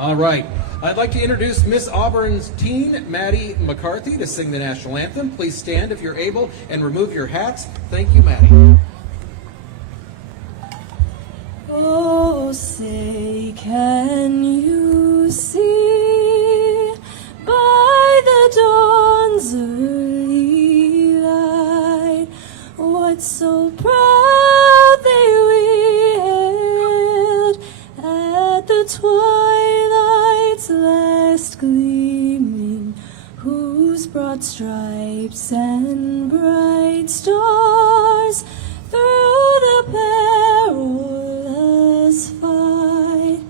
All right. I'd like to introduce Miss Auburn's teen, Maddie McCarthy, to sing the national anthem. Please stand if you're able and remove your hats. Thank you, Maddie. Oh, say, can you see by the dawn's early light what so proud they wheeled at the twilight's last gleaming, whose broad stripes and bright stars through the perilous fight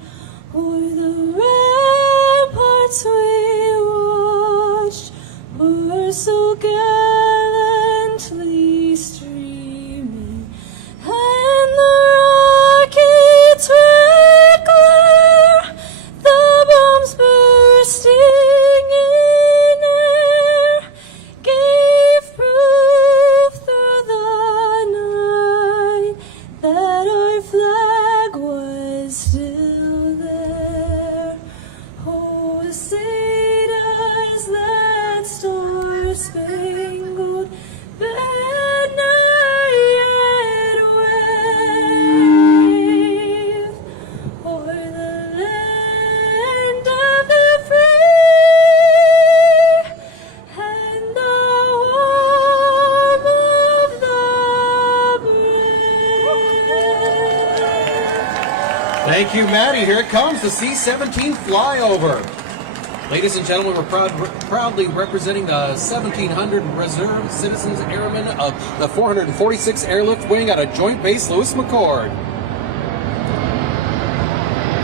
o'er the ramparts we watched were so gallantly streaming, and the rockets red glare, the bombs bursting in air, gave proof through the night that our flag was still there. Oh, say does that star-spangled banner yet wave o'er the land of the free and the home of the brave. Thank you, Maddie. Here it comes, the C-17 flyover. Ladies and gentlemen, we're proudly representing the 1,700 Reserve Citizens Airmen of the 446th Airlift Wing out of Joint Base Lewis McChord.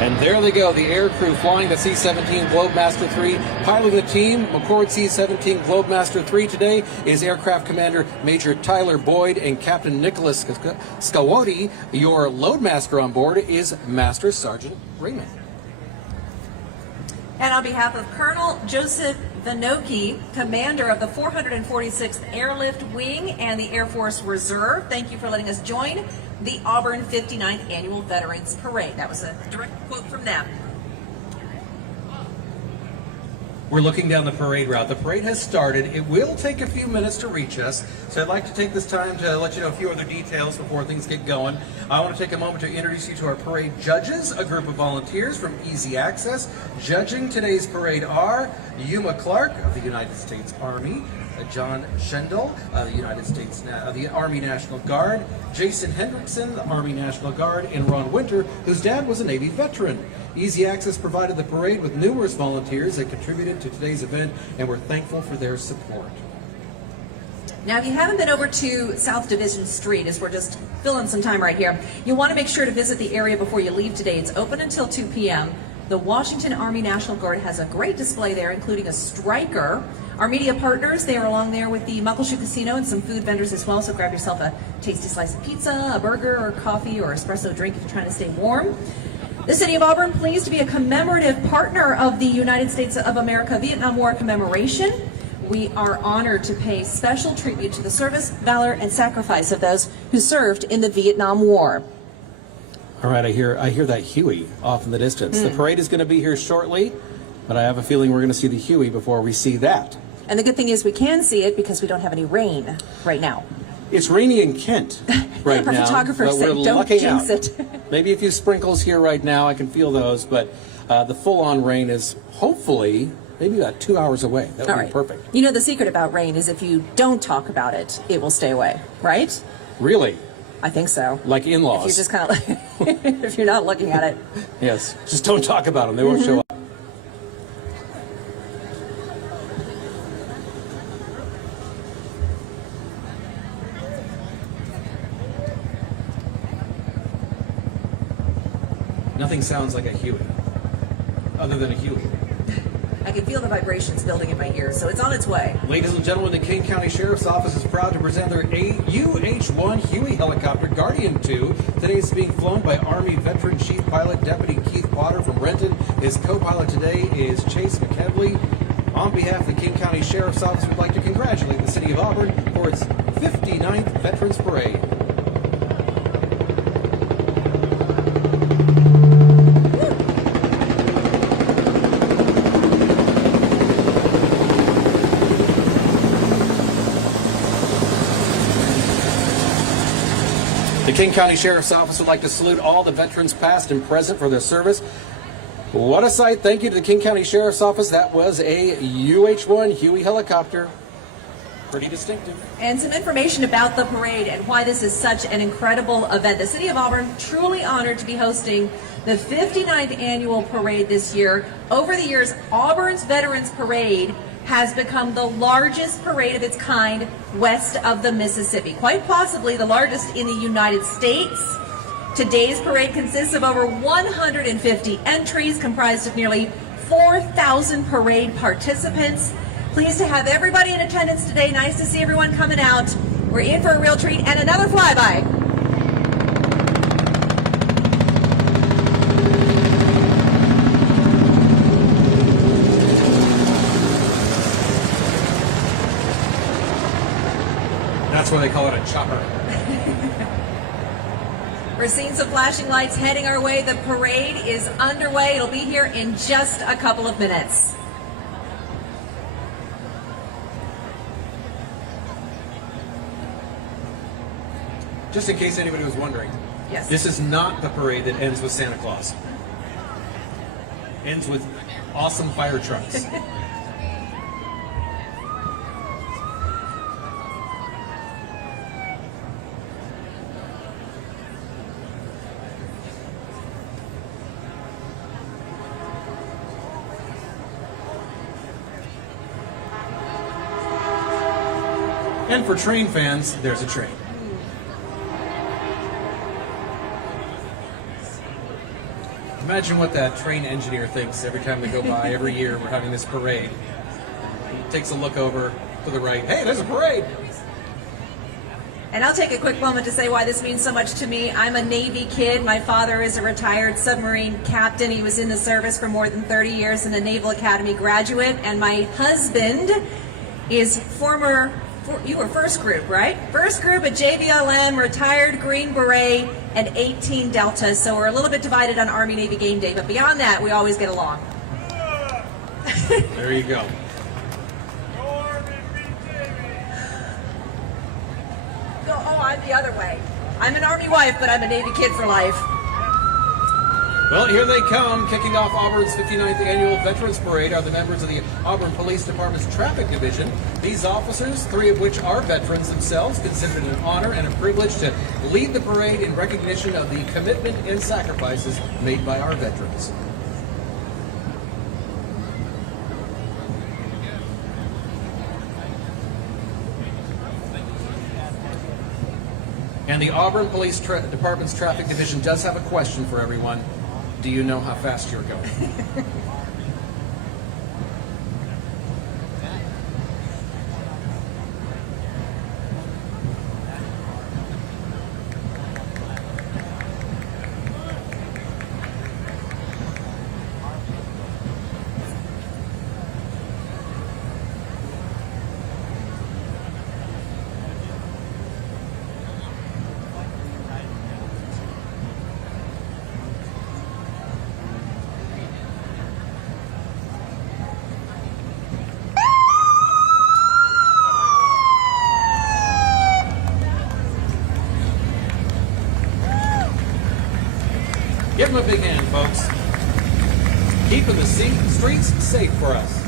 And there they go, the air crew flying the C-17 Globemaster 3. Piloting the team, McChord C-17 Globemaster 3 today is Aircraft Commander Major Tyler Boyd and Captain Nicholas Skawoti. Your loadmaster on board is Master Sergeant Raymond. And on behalf of Colonel Joseph Vinoki, commander of the 446th Airlift Wing and the Air Force Reserve, thank you for letting us join the Auburn 59th Annual Veterans Parade. That was a direct quote from them. We're looking down the parade route. The parade has started. It will take a few minutes to reach us, so I'd like to take this time to let you know a few other details before things get going. I want to take a moment to introduce you to our parade judges, a group of volunteers from Easy Access. Judging today's parade are Yuma Clark of the United States Army, John Schendel, the Army National Guard, Jason Hendrickson, the Army National Guard, and Ron Winter, whose dad was a Navy veteran. Easy Access provided the parade with numerous volunteers that contributed to today's event, and we're thankful for their support. Now, if you haven't been over to South Division Street, as we're just filling some time right here, you'll want to make sure to visit the area before you leave today. It's open until 2 p.m. The Washington Army National Guard has a great display there, including a striker. Our media partners, they are along there with the Muckleshoot Casino and some food vendors as well, so grab yourself a tasty slice of pizza, a burger, or coffee, or espresso drink if you're trying to stay warm. The City of Auburn, pleased to be a commemorative partner of the United States of America Vietnam War commemoration. We are honored to pay special tribute to the service, valor, and sacrifice of those who served in the Vietnam War. All right, I hear that Huey off in the distance. The parade is going to be here shortly, but I have a feeling we're going to see the Huey before we see that. And the good thing is we can see it because we don't have any rain right now. It's rainy in Kent right Our now. photographers but say we're don't lucking jinx out. it. Maybe a few sprinkles here right now. I can feel those, but the full-on rain is hopefully maybe about 2 hours away. That would be perfect. You know, the secret about rain is if you don't talk about it, it will stay away, right? Really? I think so. Like in-laws. If you're just kind of if you're not looking at it. Yes, just don't talk about them. They won't show up. Nothing sounds like a Huey, other than a Huey. I can feel the vibrations building in my ears, so it's on its way. Ladies and gentlemen, the King County Sheriff's Office is proud to present their UH-1 Huey helicopter Guardian 2. Today is being flown by Army veteran Chief Pilot Deputy Keith Potter from Renton. His co-pilot today is Chase McKevley. On behalf of the King County Sheriff's Office, we'd like to congratulate the City of Auburn for its 59th Veterans Parade. King County Sheriff's Office would like to salute all the veterans past and present for their service. What a sight. Thank you to the King County Sheriff's Office. That was a UH-1 Huey helicopter. Pretty distinctive. And some information about the parade and why this is such an incredible event. The City of Auburn truly honored to be hosting the 59th annual parade this year. Over the years, Auburn's Veterans Parade has become the largest parade of its kind west of the Mississippi, quite possibly the largest in the United States. Today's parade consists of over 150 entries, comprised of nearly 4,000 parade participants. Pleased to have everybody in attendance today. Nice to see everyone coming out. We're in for a real treat and another flyby. That's why they call it a chopper. We're seeing some flashing lights heading our way. The parade is underway. It'll be here in just a couple of minutes. Just in case anybody was wondering, Yes. this is not the parade that ends with Santa Claus. Ends with awesome fire trucks. And for train fans, there's a train. Imagine what that train engineer thinks every time they go by. Every year we're having this parade. He takes a look over to the right. Hey, there's a parade! And I'll take a quick moment to say why this means so much to me. I'm a Navy kid. My father is a retired submarine captain. He was in the service for more than 30 years and a Naval Academy graduate. And my husband is you were first group, right? First group at JVLM, retired Green Beret, and 18 Delta. So we're a little bit divided on Army-Navy game day, but beyond that, we always get along. There you go. Oh, I'm the other way. I'm an Army wife, but I'm a Navy kid for life. Well, here they come. Kicking off Auburn's 59th Annual Veterans Parade are the members of the Auburn Police Department's Traffic Division. These officers, 3 of which are veterans themselves, consider it an honor and a privilege to lead the parade in recognition of the commitment and sacrifices made by our veterans. And the Auburn Police Department's Traffic Division does have a question for everyone. Do you know how fast you're going? Give them a big hand, folks. Keeping the streets safe for us.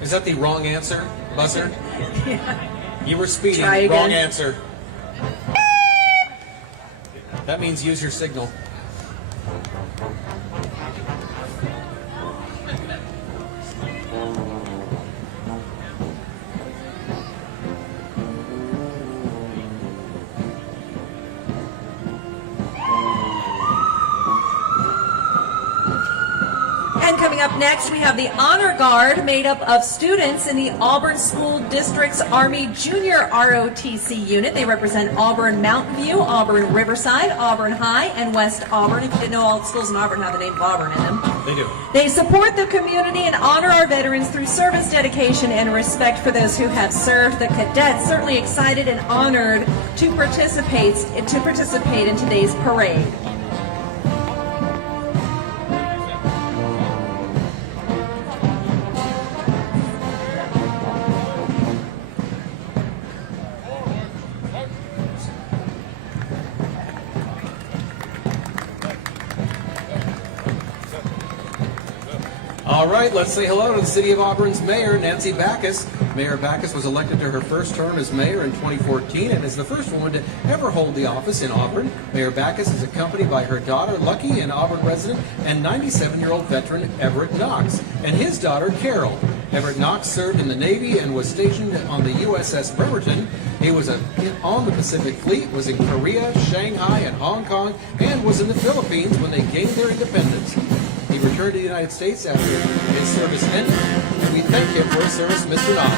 Is that the wrong answer, buzzer? Yeah. You were speeding. Try again. Wrong answer. That means use your signal. And coming up next, we have the Honor Guard made up of students in the Auburn School District's Army Junior ROTC unit. They represent Auburn Mountain View, Auburn Riverside, Auburn High, and West Auburn. If you didn't know, all the schools in Auburn have the name of Auburn in them. They do. They support the community and honor our veterans through service, dedication, and respect for those who have served. The cadets certainly excited and honored to participate in today's parade. All right, let's say hello to the City of Auburn's Mayor, Nancy Backus. Mayor Backus was elected to her first term as mayor in 2014 and is the first woman to ever hold the office in Auburn. Mayor Backus is accompanied by her daughter, Lucky, an Auburn resident, and 97-year-old veteran Everett Knox, and his daughter, Carol. Everett Knox served in the Navy and was stationed on the USS Bremerton. He was on the Pacific Fleet, was in Korea, Shanghai, and Hong Kong, and was in the Philippines when they gained their independence. He returned to the United States after his service ended, and we thank him for his service, Mr. Knox.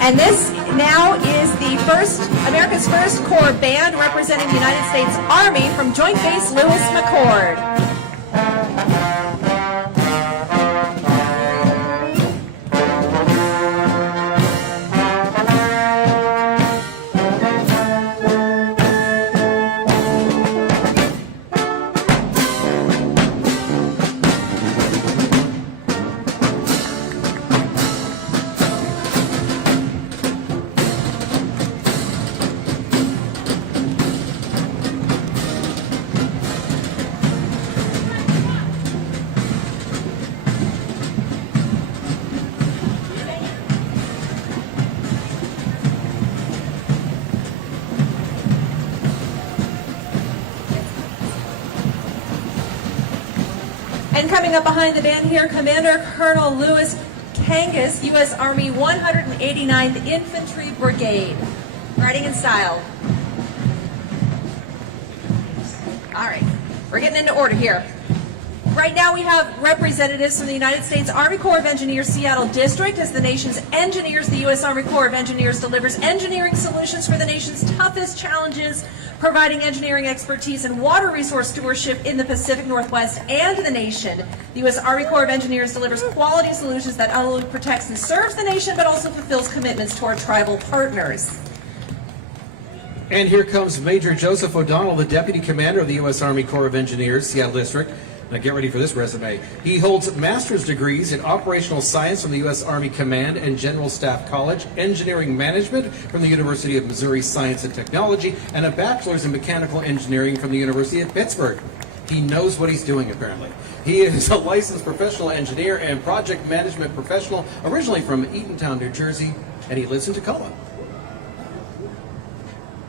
And this now is the America's first Corps band representing the United States Army from Joint Base Lewis McChord. And coming up behind the band here, Commander Colonel Louis Kangas, U.S. Army 189th Infantry Brigade. Riding in style. All right, we're getting into order here. Right now we have representatives from the United States Army Corps of Engineers Seattle District. As the nation's engineers, the U.S. Army Corps of Engineers delivers engineering solutions for the nation's toughest challenges, providing engineering expertise and water resource stewardship in the Pacific Northwest and the nation. The U.S. Army Corps of Engineers delivers quality solutions that not only protects and serves the nation, but also fulfills commitments to our tribal partners. And here comes Major Joseph O'Donnell, the Deputy Commander of the U.S. Army Corps of Engineers, Seattle District. Now get ready for this resume. He holds master's degrees in operational science from the U.S. Army Command and General Staff College, engineering management from the University of Missouri Science and Technology, and a bachelor's in mechanical engineering from the University of Pittsburgh. He knows what he's doing, apparently. He is a licensed professional engineer and project management professional, originally from Eatontown, New Jersey, and he lives in Tacoma.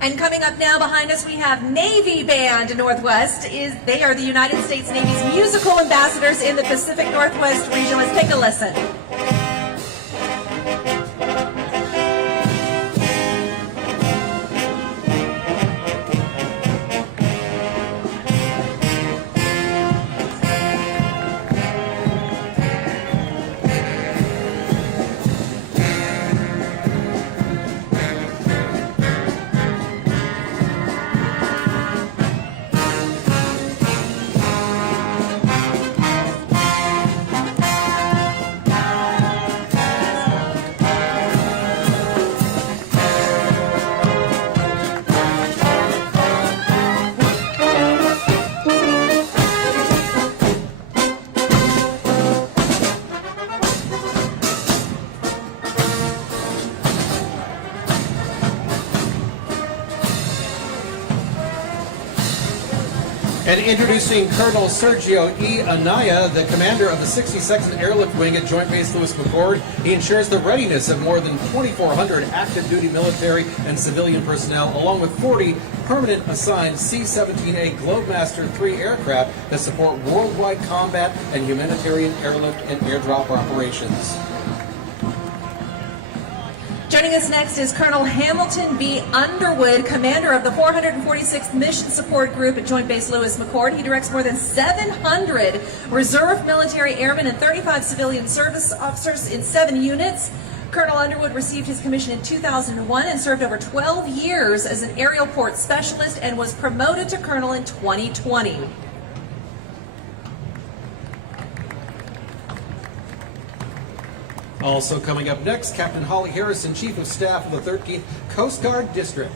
And coming up now behind us, we have Navy Band Northwest. They are the United States Navy's musical ambassadors in the Pacific Northwest region. Let's take a listen. And introducing Colonel Sergio E. Anaya, the commander of the 62nd Airlift Wing at Joint Base Lewis McChord. He ensures the readiness of more than 2,400 active duty military and civilian personnel, along with 40 permanent assigned C-17A Globemaster III aircraft that support worldwide combat and humanitarian airlift and airdrop operations. Joining us next is Colonel Hamilton B. Underwood, commander of the 446th Mission Support Group at Joint Base Lewis McChord. He directs more than 700 reserve military airmen and 35 civilian service officers in 7 units. Colonel Underwood received his commission in 2001 and served over 12 years as an aerial port specialist and was promoted to colonel in 2020. Also coming up next, Captain Holly Harrison, Chief of Staff of the 13th Coast Guard District.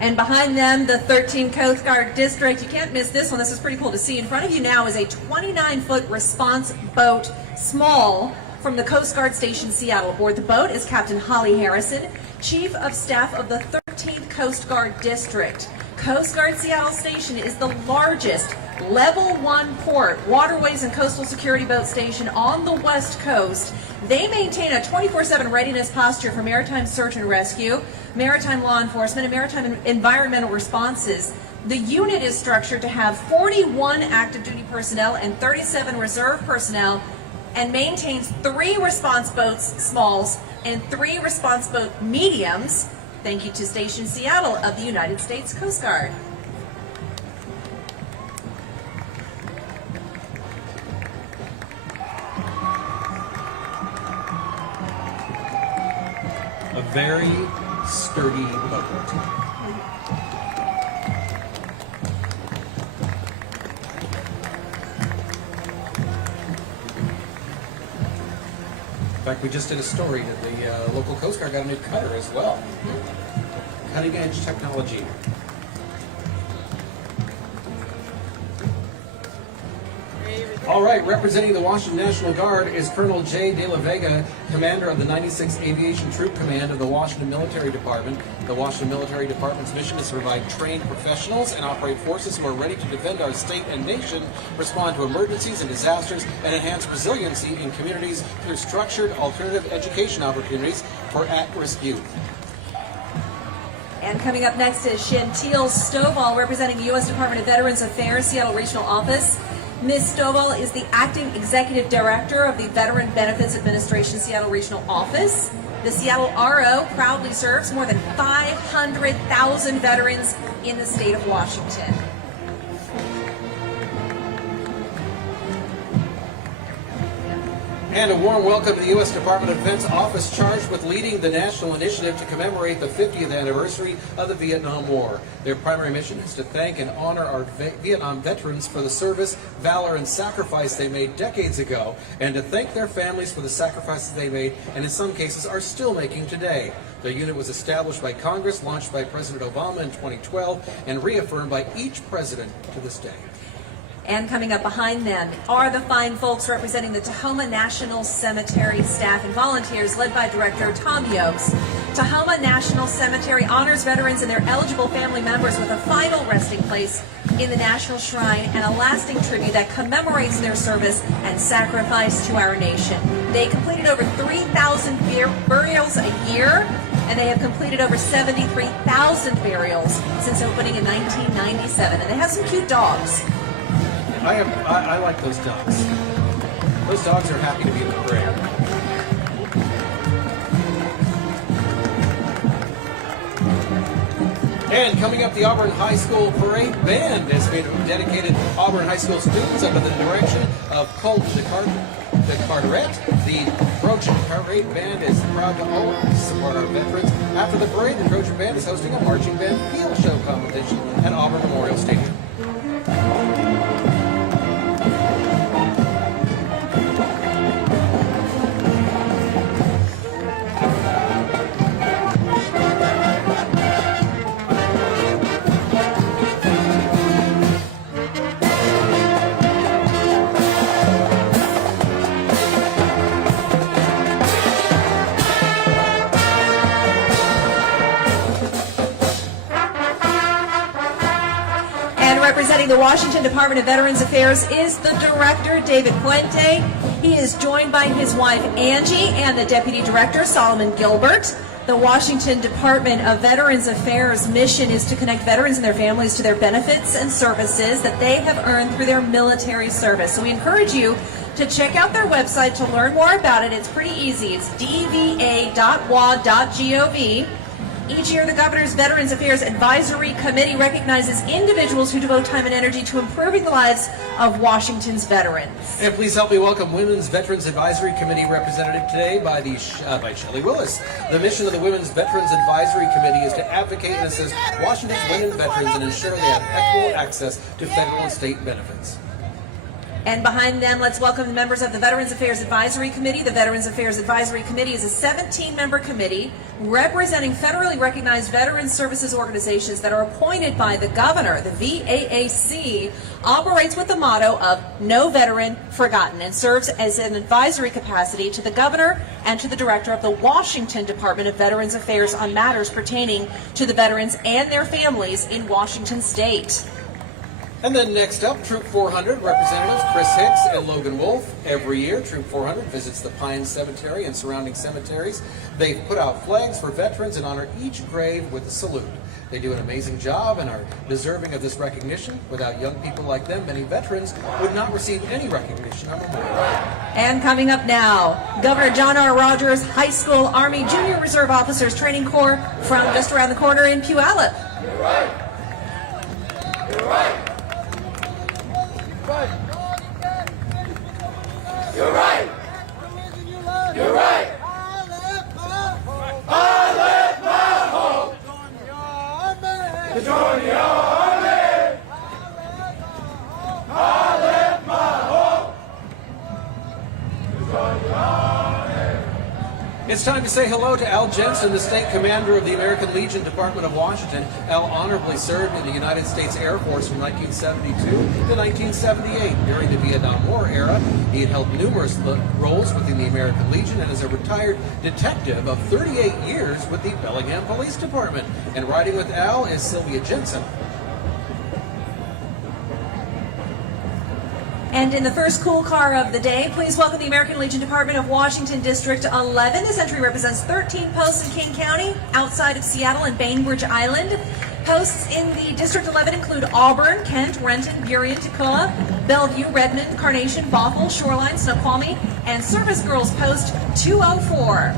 And behind them, the 13th Coast Guard District. You can't miss this one. This is pretty cool to see. In front of you now is a 29-foot response boat, small, from the Coast Guard Station Seattle. Aboard the boat is Captain Holly Harrison, Chief of Staff of the 13th Coast Guard District. Coast Guard Seattle Station is the largest Level 1 port, waterways and coastal security boat station on the West Coast. They maintain a 24/7 readiness posture for maritime search and rescue, maritime law enforcement, and maritime environmental responses. The unit is structured to have 41 active duty personnel and 37 reserve personnel, and maintains 3 response boats smalls and 3 response boat mediums. Thank you to Station Seattle of the United States Coast Guard. A very sturdy boat. In fact, we just did a story that the local Coast Guard got a new cutter as well. Cutting edge technology. All right, representing the Washington National Guard is Colonel J. De La Vega, commander of the 96th Aviation Troop Command of the Washington Military Department. The Washington Military Department's mission is to provide trained professionals and operate forces who are ready to defend our state and nation, respond to emergencies and disasters, and enhance resiliency in communities through structured alternative education opportunities for at-risk youth. And coming up next is Chantil Stovall, representing the U.S. Department of Veterans Affairs, Seattle Regional Office. Ms. Stovall is the acting executive director of the Veteran Benefits Administration Seattle Regional Office. The Seattle RO proudly serves more than 500,000 veterans in the state of Washington. And a warm welcome to the U.S. Department of Defense office charged with leading the national initiative to commemorate the 50th anniversary of the Vietnam War. Their primary mission is to thank and honor our Vietnam veterans for the service, valor, and sacrifice they made decades ago, and to thank their families for the sacrifices they made and in some cases are still making today. The unit was established by Congress, launched by President Obama in 2012, and reaffirmed by each president to this day. And coming up behind them are the fine folks representing the Tacoma National Cemetery staff and volunteers, led by Director Tom Yokes. Tacoma National Cemetery honors veterans and their eligible family members with a final resting place in the National Shrine and a lasting tribute that commemorates their service and sacrifice to our nation. They completed over 3,000 burials a year, and they have completed over 73,000 burials since opening in 1997. And they have some cute dogs. I like those dogs. Those dogs are happy to be in the parade. And coming up, the Auburn High School Parade Band has been dedicated Auburn High School students under the direction of Colt de Carteret. The Trojan Parade Band is proud to always support our veterans. After the parade, the Trojan Band is hosting a marching band field show competition at Auburn Memorial Stadium. Representing the Washington Department of Veterans Affairs is the Director, David Puente. He is joined by his wife, Angie, and the Deputy Director, Solomon Gilbert. The Washington Department of Veterans Affairs mission is to connect veterans and their families to their benefits and services that they have earned through their military service. So we encourage you to check out their website to learn more about it. It's pretty easy. It's dva.wa.gov. Each year, the Governor's Veterans Affairs Advisory Committee recognizes individuals who devote time and energy to improving the lives of Washington's veterans. And please help me welcome Women's Veterans Advisory Committee represented today by Shelley Willis. The mission of the Women's Veterans Advisory Committee is to advocate and assist Washington's women veterans and ensure they have equitable access to federal and state benefits. And behind them, let's welcome the members of the Veterans Affairs Advisory Committee. The Veterans Affairs Advisory Committee is a 17-member committee representing federally recognized veterans services organizations that are appointed by the governor. The VAAC operates with the motto of No Veteran Forgotten and serves as an advisory capacity to the governor and to the director of the Washington Department of Veterans Affairs on matters pertaining to the veterans and their families in Washington state. And then next up, Troop 400 representatives Chris Hicks and Logan Wolf. Every year, Troop 400 visits the Pine Cemetery and surrounding cemeteries. They've put out flags for veterans and honor each grave with a salute. They do an amazing job and are deserving of this recognition. Without young people like them, many veterans would not receive any recognition or memorial. And coming up now, Governor John R. Rogers High School Army Junior Reserve Officers Training Corps from just around the corner in Puyallup. You're right. You're right. You're right. You're right. I left my home to join the army. I left my home to join the army. It's time to say hello to Al Jensen, the state commander of the American Legion Department of Washington. Al honorably served in the United States Air Force from 1972 to 1978. During the Vietnam War era, he had held numerous roles within the American Legion and is a retired detective of 38 years with the Bellingham Police Department. And riding with Al is Sylvia Jensen. And in the first cool car of the day, please welcome the American Legion Department of Washington District 11. This entry represents 13 posts in King County, outside of Seattle and Bainbridge Island. Posts in the District 11 include Auburn, Kent, Renton, Burien, Tacoma, Bellevue, Redmond, Carnation, Bothell, Shoreline, Snoqualmie, and Service Girls Post 204.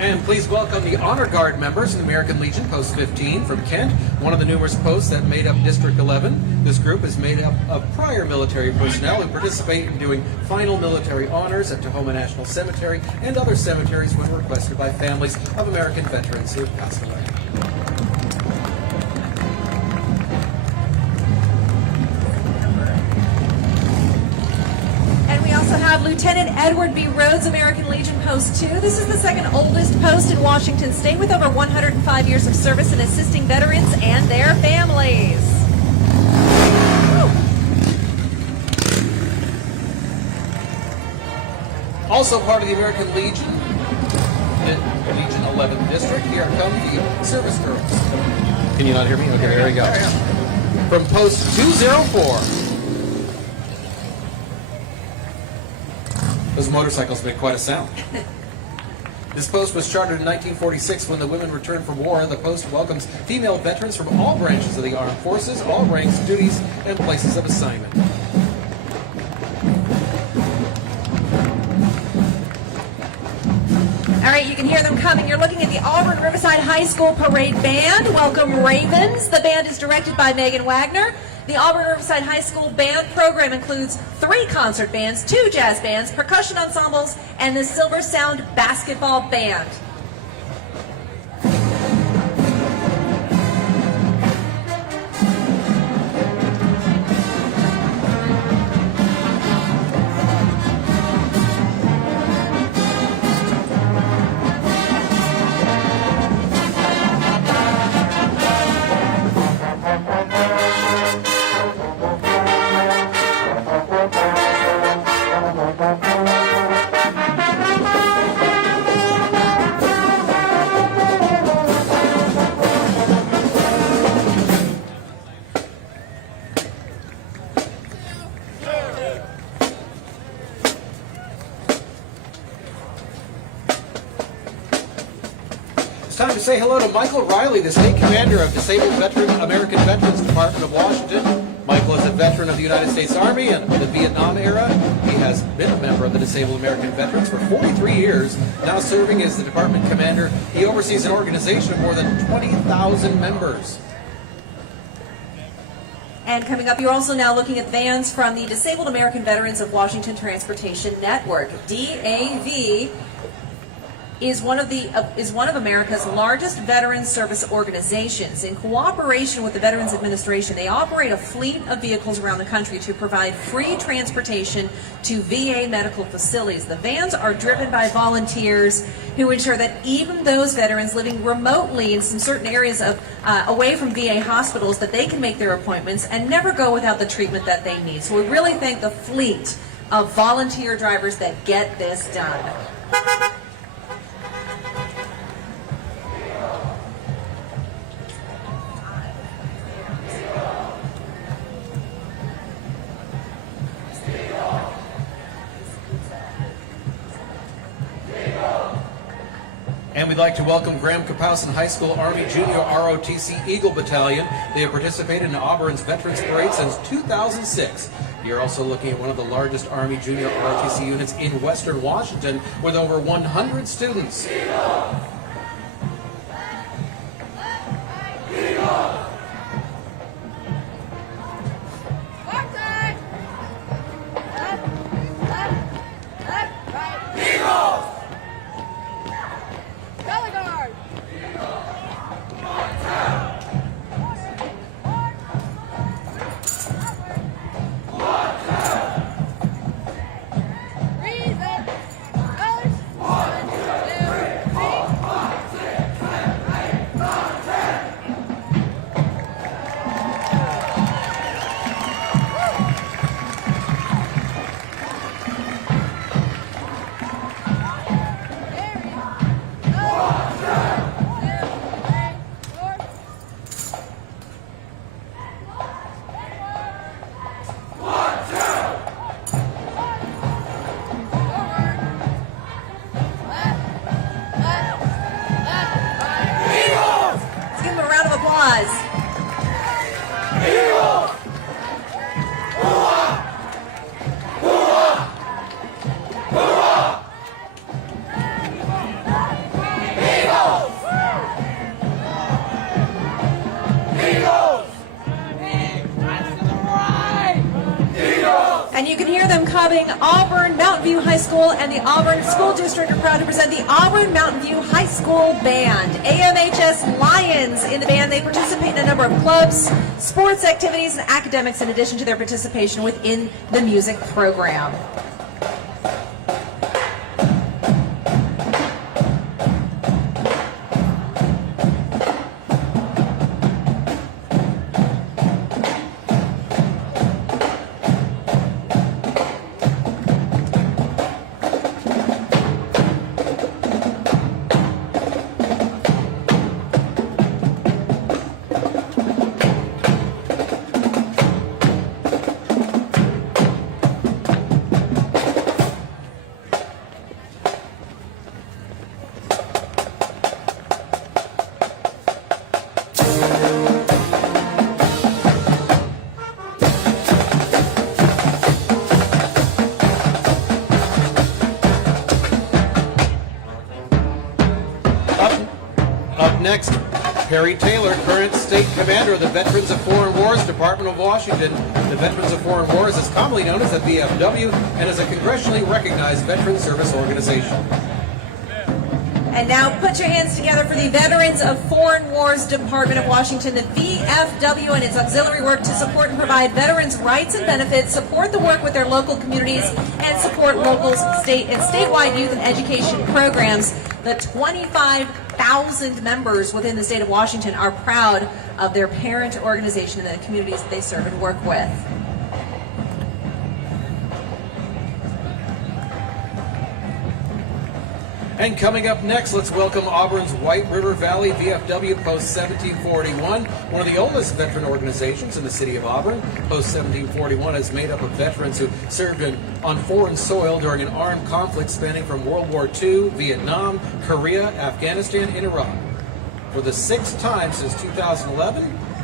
And please welcome the Honor Guard members in the American Legion, Post 15 from Kent, one of the numerous posts that made up District 11. This group is made up of prior military personnel who participate in doing final military honors at Tacoma National Cemetery and other cemeteries when requested by families of American veterans who have passed away. We also have Lieutenant Edward B. Rhodes, American Legion Post 2. This is the second oldest post in Washington State with over 105 years of service in assisting veterans and their families. Woo. Also part of the American Legion, the Legion 11th District, here come the Service Girls. Can you not hear me? Okay, there we go. From Post 204. Those motorcycles make quite a sound. This post was chartered in 1946 when the women returned from war. The post welcomes female veterans from all branches of the armed forces, all ranks, duties, and places of assignment. All right, you can hear them coming. You're looking at the Auburn Riverside High School Parade Band. Welcome, Ravens. The band is directed by Megan Wagner. The Auburn Riverside High School band program includes 3 concert bands, 2 jazz bands, percussion ensembles, and the Silver Sound Basketball Band. Time to say hello to Michael Riley, the state commander of Disabled American Veterans Department of Washington. Michael is a veteran of the United States Army and the Vietnam era. He has been a member of the Disabled American Veterans for 43 years, now serving as the department commander. He oversees an organization of more than 20,000 members. And coming up, you're also now looking at vans from the Disabled American Veterans of Washington Transportation Network. DAV is one of America's largest veterans service organizations. In cooperation with the Veterans Administration, they operate a fleet of vehicles around the country to provide free transportation to VA medical facilities. The vans are driven by volunteers who ensure that even those veterans living remotely in some certain areas of away from VA hospitals, that they can make their appointments and never go without the treatment that they need. So we really thank the fleet of volunteer drivers that get this done. And we'd like to welcome Graham Kapowson High School Army Junior ROTC Eagle Battalion. They have participated in Auburn's Veterans Parade since 2006. You're also looking at one of the largest Army Junior ROTC units in Western Washington with over 100 students. And you can hear them coming. Auburn Mountain View High School and the Auburn School District are proud to present the Auburn Mountain View High School Band. AMHS Lions in the band. They participate in a number of clubs, sports activities, and academics in addition to their participation within the music program. Next, Perry Taylor, current state commander of the Veterans of Foreign Wars, Department of Washington. The Veterans of Foreign Wars is commonly known as the VFW and is a congressionally recognized veteran service organization. And now put your hands together for the Veterans of Foreign Wars Department of Washington, the VFW, and its auxiliary work to support and provide veterans' rights and benefits, support the work with their local communities, and support local, state, and statewide youth and education programs. The 25,000 members within the state of Washington are proud of their parent organization and the communities that they serve and work with. And coming up next, let's welcome Auburn's White River Valley VFW Post 1741, one of the oldest veteran organizations in the city of Auburn. Post 1741 is made up of veterans who served on foreign soil during an armed conflict spanning from World War II, Vietnam, Korea, Afghanistan, and Iraq. For the 6th time since 2011,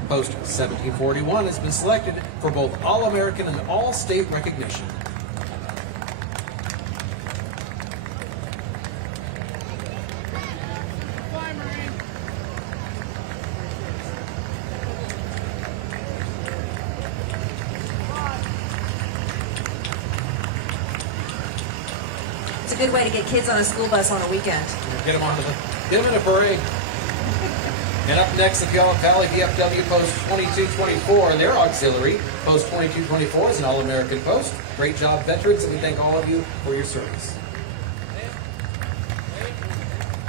Post 1741 has been selected for both All-American and All-State recognition. It's a good way to get kids on a school bus on a weekend. Get them in a parade. And up next, the Puyallup Valley VFW Post 2224 and their auxiliary. Post 2224 is an All-American post. Great job, veterans, and we thank all of you for your service.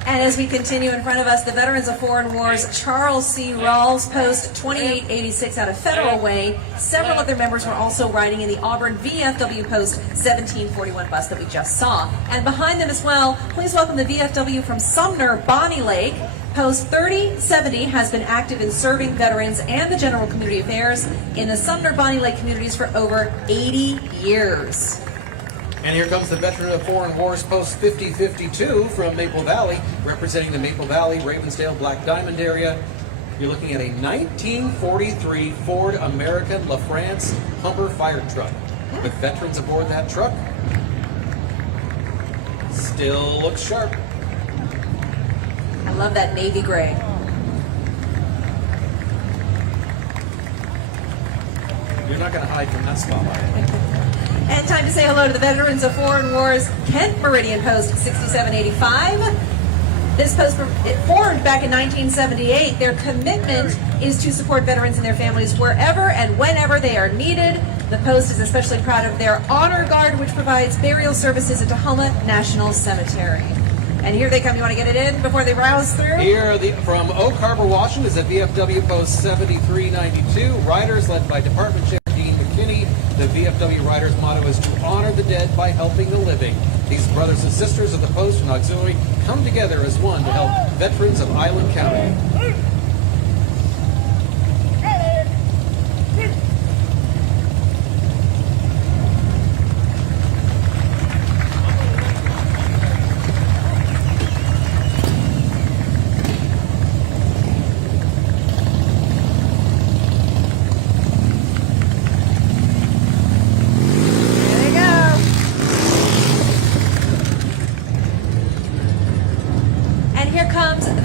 And as we continue in front of us, the Veterans of Foreign Wars, Charles C. Rawls, Post 2886 out of Federal Way. Several of their members were also riding in the Auburn VFW Post 1741 bus that we just saw. And behind them as well, please welcome the VFW from Sumner, Bonnie Lake. Post 3070 has been active in serving veterans and the general community affairs in the Sumner Bonnie Lake communities for over 80 years. And here comes the veteran of Foreign Wars Post 5052 from Maple Valley, representing the Maple Valley, Ravensdale, Black Diamond area. You're looking at a 1943 Ford American LaFrance Humber fire truck with veterans aboard that truck. Still looks sharp. I love that navy gray. You're not going to hide from that spotlight. And time to say hello to the veterans of Foreign Wars Kent Meridian Post 6785. This post it formed back in 1978. Their commitment is to support veterans and their families wherever and whenever they are needed. The post is especially proud of their Honor Guard, which provides burial services at Tacoma National Cemetery. And here they come. You want to get it in before they rouse through? Here from Oak Harbor, Washington, is the VFW Post 7392. Riders led by Department Chair Dean McKinney. The VFW Riders' motto is to honor the dead by helping the living. These brothers and sisters of the Post and Auxiliary come together as one to help veterans of Island County.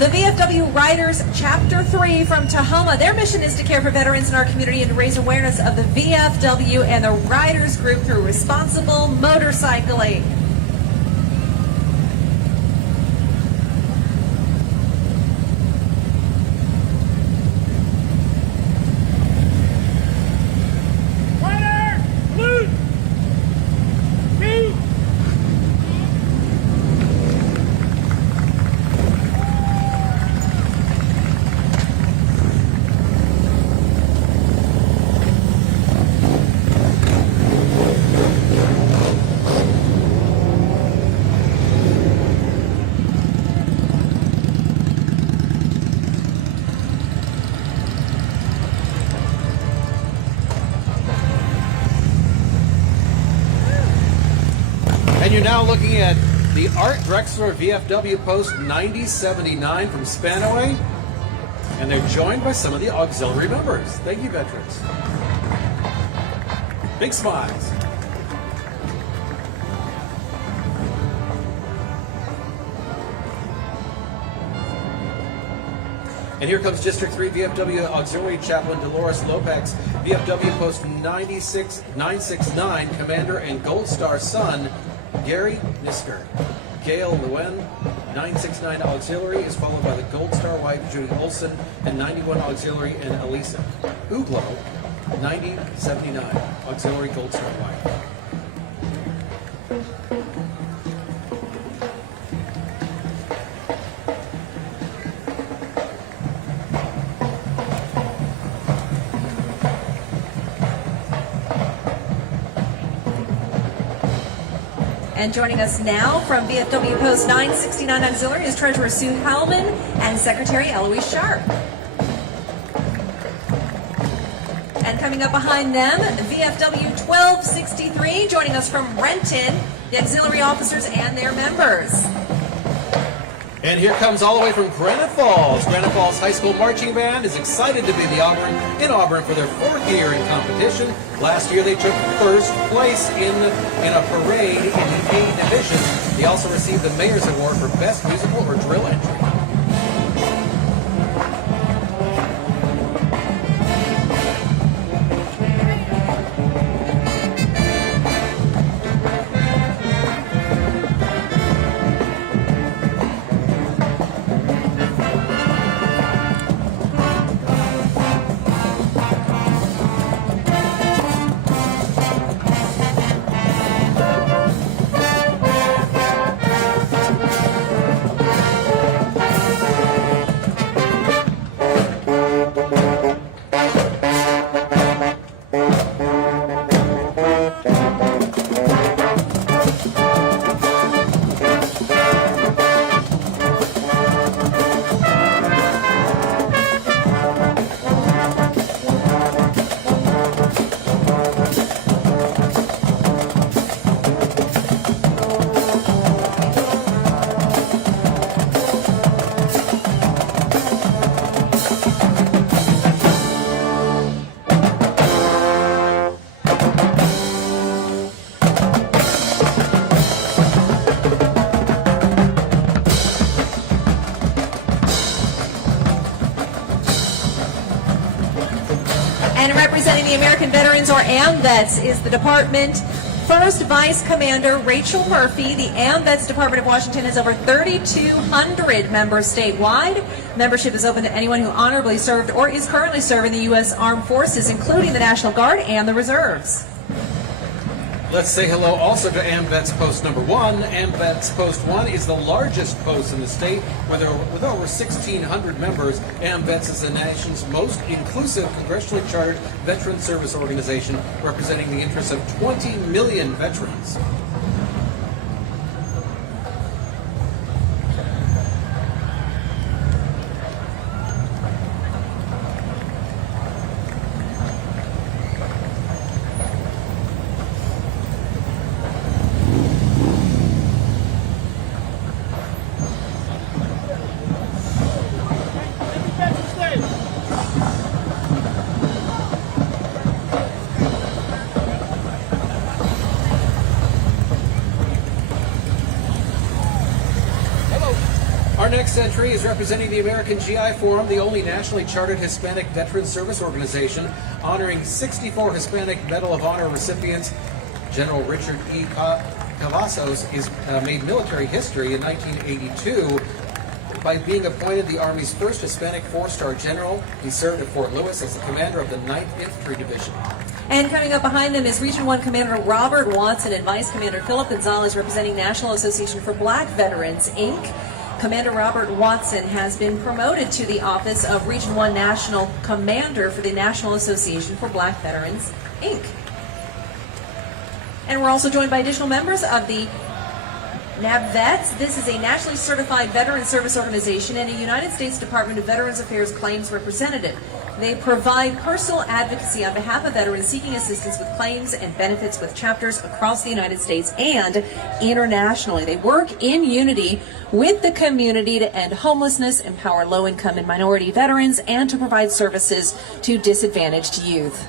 The VFW Riders Chapter 3 from Tacoma. Their mission is to care for veterans in our community and to raise awareness of the VFW and the Riders Group through responsible motorcycling. And you're now looking at the Art Drexler VFW Post 9079 from Spanaway. And they're joined by some of the auxiliary members. Thank you, veterans. Big smiles. And here comes District 3 VFW Auxiliary Chaplain Dolores Lopez, VFW Post 969, Commander and Gold Star son, Gary Nisker. Gail Lewin, 969 Auxiliary, is followed by the Gold Star wife, Judy Olson, and 91 Auxiliary, and Elisa Uglo, 9079 Auxiliary Gold Star wife. And joining us now from VFW Post 969 Auxiliary is Treasurer Sue Howman and Secretary Eloise Sharp. And coming up behind them, VFW 1263, joining us from Renton, the auxiliary officers and their members. And here comes all the way from Granite Falls. Granite Falls High School Marching Band is excited to be in Auburn for their 4th year in competition. Last year they took first place in a parade in the A division. They also received the Mayor's Award for Best Musical or Drill Entry. American Veterans, or AMVETS, is the department. First Vice Commander Rachel Murphy. The AMVETS Department of Washington has over 3,200 members statewide. Membership is open to anyone who honorably served or is currently serving the U.S. Armed Forces, including the National Guard and the Reserves. Let's say hello also to AMVETS Post number 1. AMVETS Post 1 is the largest post in the state with over 1,600 members. AMVETS is the nation's most inclusive congressionally chartered veteran service organization, representing the interests of 20 million veterans. Our next entry is representing the American GI Forum, the only nationally chartered Hispanic veteran service organization, honoring 64 Hispanic Medal of Honor recipients. General Richard E. Cavazos made military history in 1982 by being appointed the Army's first Hispanic four-star general. He served at Fort Lewis as the commander of the 9th Infantry Division. And coming up behind them is Region 1 Commander Robert Watson and Vice Commander Philip Gonzalez, representing National Association for Black Veterans, Inc. Commander Robert Watson has been promoted to the office of Region 1 National Commander for the National Association for Black Veterans, Inc. And we're also joined by additional members of the NAVVETS. This is a nationally certified veteran service organization and a United States Department of Veterans Affairs claims representative. They provide personal advocacy on behalf of veterans seeking assistance with claims and benefits with chapters across the United States and internationally. They work in unity with the community to end homelessness, empower low-income and minority veterans, and to provide services to disadvantaged youth.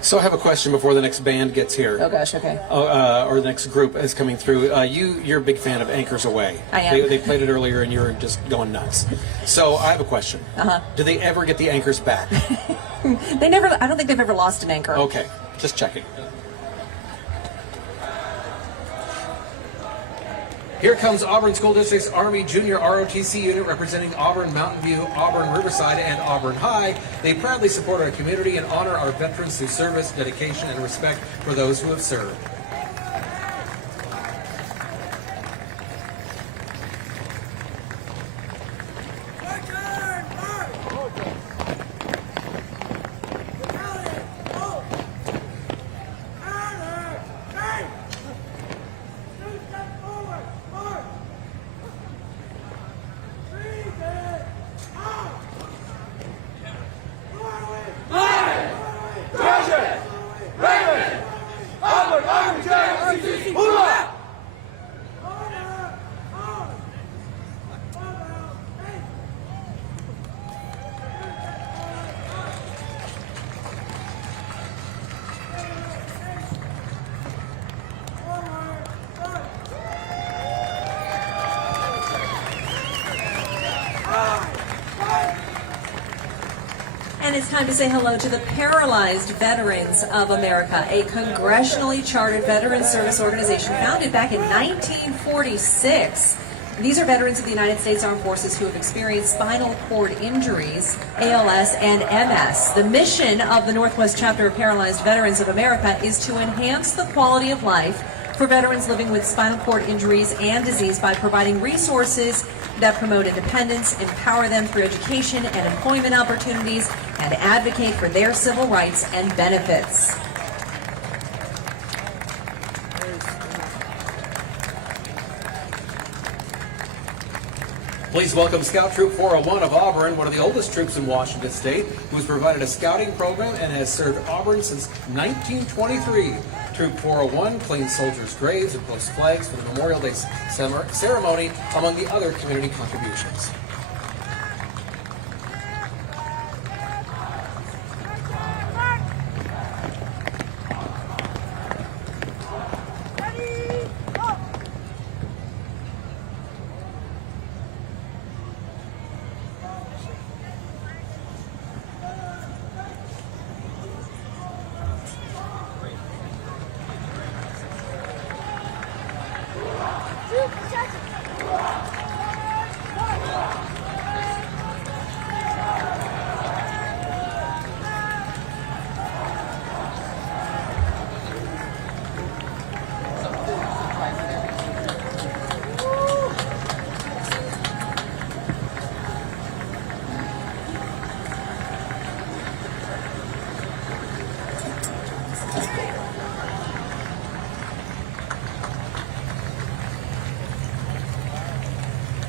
So I have a question before the next band gets here. Oh gosh, okay. Or the next group is coming through. You're a big fan of Anchors Away. I am. They played it earlier and you were just going nuts. So I have a question. Do they ever get the anchors back? They never, I don't think they've ever lost an anchor. Okay, just checking. Here comes Auburn School District's Army Junior ROTC unit representing Auburn, Mountain View, Auburn, Riverside, and Auburn High. They proudly support our community and honor our veterans through service, dedication, and respect for those who have served. And it's time to say hello to the Paralyzed Veterans of America, a congressionally chartered veteran service organization founded back in 1946. These are veterans of the United States Armed Forces who have experienced spinal cord injuries, ALS, and MS. The mission of the Northwest Chapter of Paralyzed Veterans of America is to enhance the quality of life for veterans living with spinal cord injuries and disease by providing resources that promote independence, empower them through education and employment opportunities, and advocate for their civil rights and benefits. Please welcome Scout Troop 401 of Auburn, one of the oldest troops in Washington State, who has provided a scouting program and has served Auburn since 1923. Troop 401 cleans soldiers' graves and posts flags for the Memorial Day ceremony, among the other community contributions.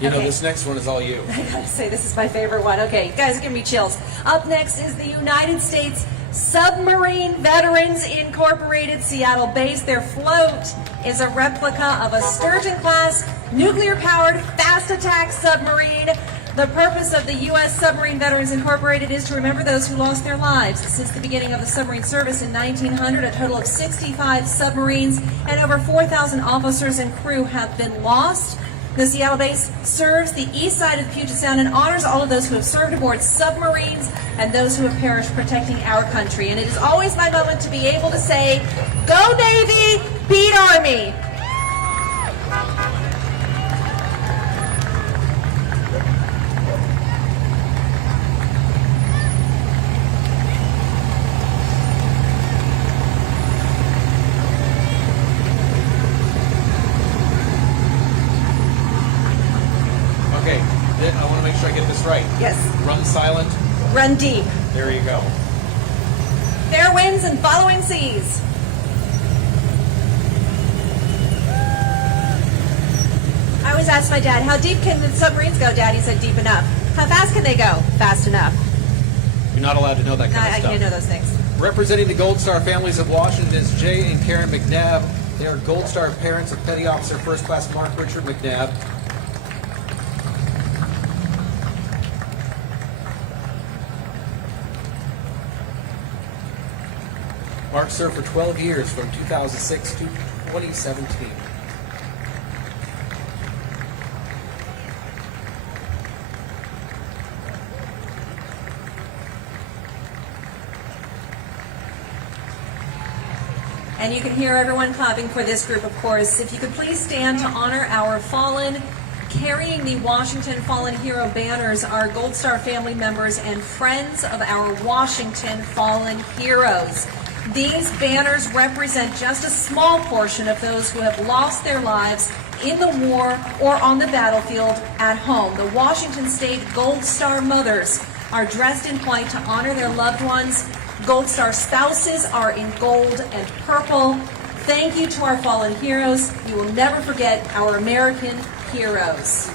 You know, Okay. this next one is all you. I gotta say, this is my favorite one. Okay, guys, give me chills. Up next is the United States Submarine Veterans Incorporated, Seattle base. Their float is a replica of a Sturgeon-class nuclear-powered fast attack submarine. The purpose of the U.S. Submarine Veterans Incorporated is to remember those who lost their lives. Since the beginning of the submarine service in 1900, a total of 65 submarines and over 4,000 officers and crew have been lost. The Seattle base serves the east side of Puget Sound and honors all of those who have served aboard submarines and those who have perished protecting our country. And it is always my moment to be able to say, "Go Navy, beat Army." Okay, I want to make sure I get this right. Yes. Run silent. Run deep. There you go. Fair winds and following seas. I always ask my dad, how deep can the submarines go, Dad? He said, deep enough. How fast can they go? Fast enough. You're not allowed to know that kind I of stuff. can't know those things. Representing the Gold Star families of Washington is Jay and Karen McNabb. They are Gold Star parents of Petty Officer First Class Mark Richard McNabb. Mark served for 12 years from 2006 to 2017. And you can hear everyone clapping for this group, of course. If you could please stand to honor our fallen. Carrying the Washington Fallen Hero banners are Gold Star family members and friends of our Washington Fallen Heroes. These banners represent just a small portion of those who have lost their lives in the war or on the battlefield at home. The Washington State Gold Star mothers are dressed in white to honor their loved ones. Gold Star spouses are in gold and purple. Thank you to our fallen heroes. You will never forget our American heroes.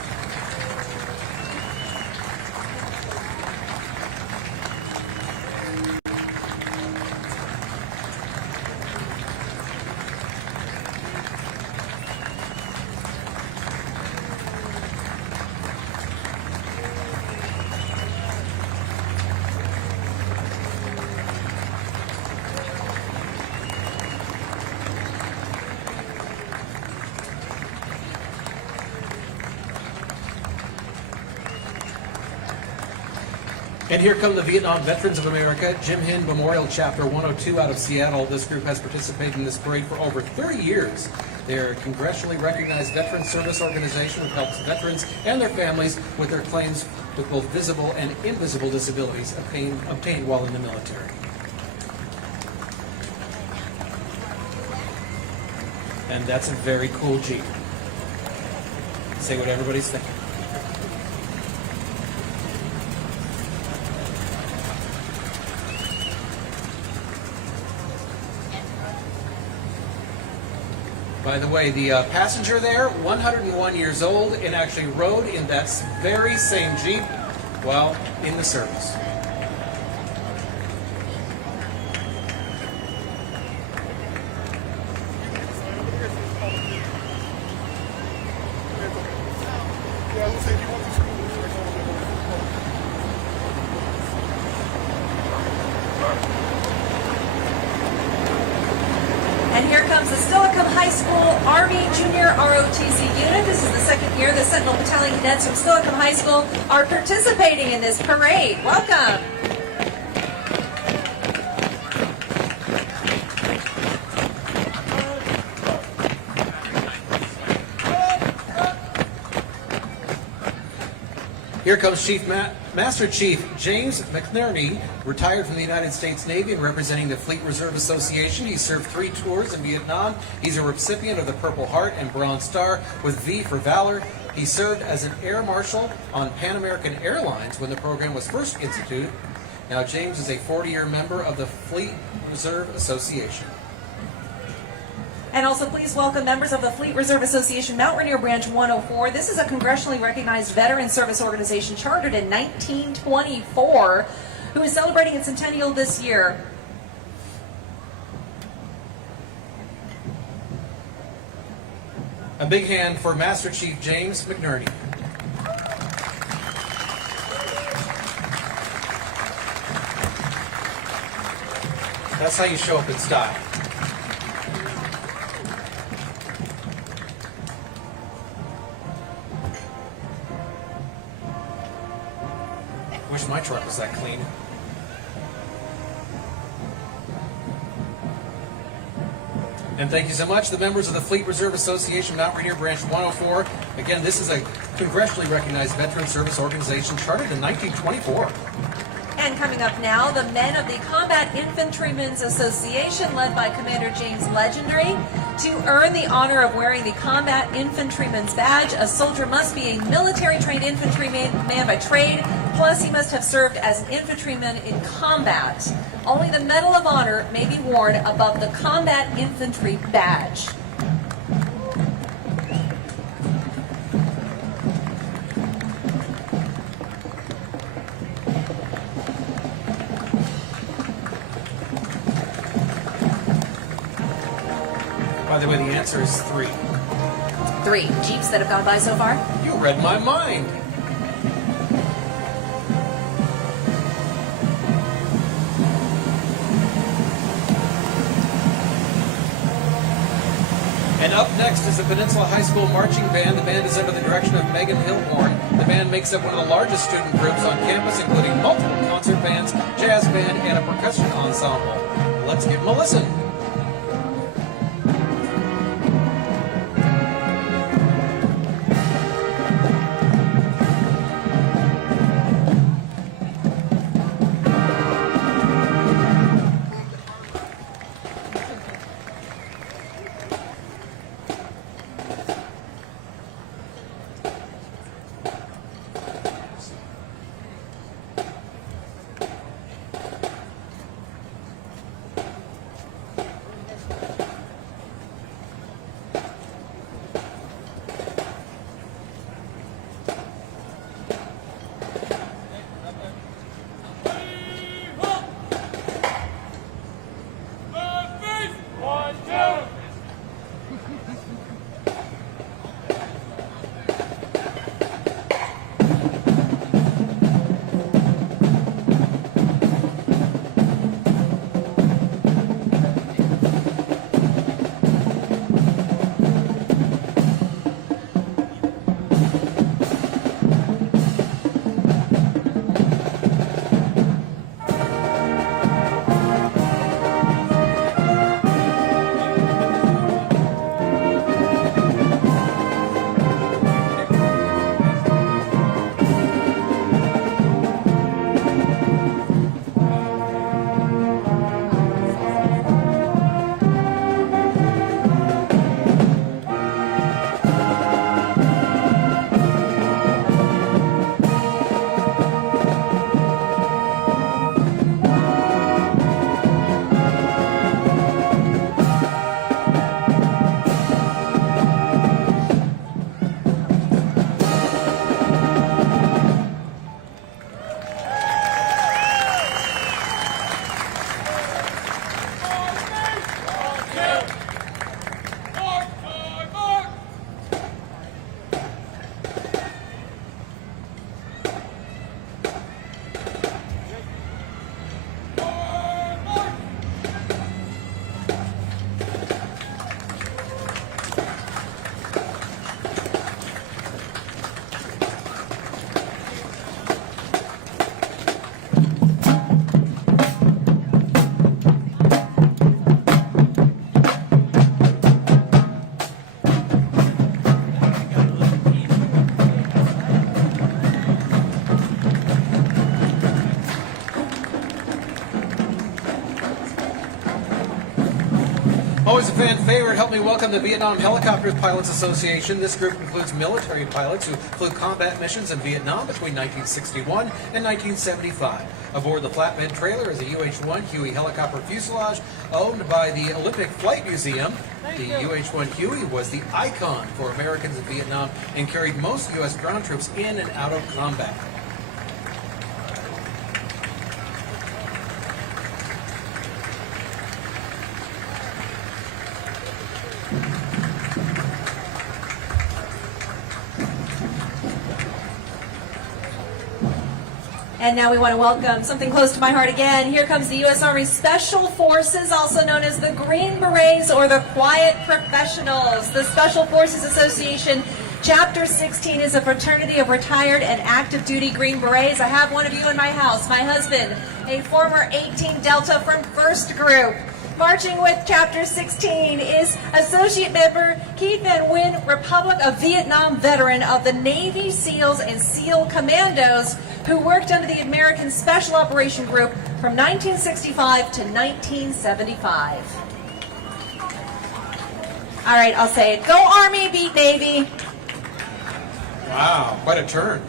And here come the Vietnam Veterans of America, Jim Hinn Memorial Chapter 102 out of Seattle. This group has participated in this parade for over 30 years. They're a congressionally recognized veteran service organization that helps veterans and their families with their claims with both visible and invisible disabilities obtained while in the military. And that's a very cool Jeep. Say what everybody's thinking. By the way, the passenger there, 101 years old, and actually rode in that very same Jeep while in the service. And here comes the Steilacoom High School Army Junior ROTC unit. This is the second year the Sentinel Battalion cadets from Steilacoom High School are participating in this parade. Welcome. Here comes Master Chief James McNerney, retired from the United States Navy and representing the Fleet Reserve Association. He served 3 tours in Vietnam. He's a recipient of the Purple Heart and Bronze Star with V for Valor. He served as an air marshal on Pan American Airlines when the program was first instituted. Now James is a 40-year member of the Fleet Reserve Association. And also please welcome members of the Fleet Reserve Association Mount Rainier Branch 104. This is a congressionally recognized veteran service organization chartered in 1924 who is celebrating its centennial this year. A big hand for Master Chief James McNerney. That's how you show up in style. Wish my truck was that clean. And thank you so much, the members of the Fleet Reserve Association, Mount Rainier Branch 104. Again, this is a congressionally recognized veteran service organization chartered in 1924. And coming up now, the men of the Combat Infantrymen's Association, led by Commander James Legendary. To earn the honor of wearing the Combat Infantryman's badge, a soldier must be a military-trained infantryman by trade, plus he must have served as an infantryman in combat. Only the Medal of Honor may be worn above the Combat Infantry badge. By the way, the answer is 3. 3 Jeeps that have gone by so far? You read my mind. And up next is the Peninsula High School Marching Band. The band is under the direction of Megan Hilborn. The band makes up one of the largest student groups on campus, including multiple concert bands, jazz band, and a percussion ensemble. Let's give them a listen. Always a fan favorite, help me welcome the Vietnam Helicopter Pilots Association. This group includes military pilots who flew combat missions in Vietnam between 1961 and 1975. Aboard the flatbed trailer is a UH-1 Huey helicopter fuselage owned by the Olympic Flight Museum. The UH-1 Huey was the icon for Americans in Vietnam and carried most U.S. ground troops in and out of combat. And now we want to welcome something close to my heart again. Here comes the U.S. Army Special Forces, also known as the Green Berets or the Quiet Professionals. The Special Forces Association Chapter 16 is a fraternity of retired and active duty Green Berets. I have one of you in my house, my husband, a former 18 Delta from 1st Group. Marching with Chapter 16 is Associate Member Keith Van Nguyen, Republic of Vietnam veteran of the Navy SEALs and SEAL Commandos, who worked under the American Special Operation Group from 1965 to 1975. All right, I'll say it. Go Army, beat Navy. Wow, quite a turn.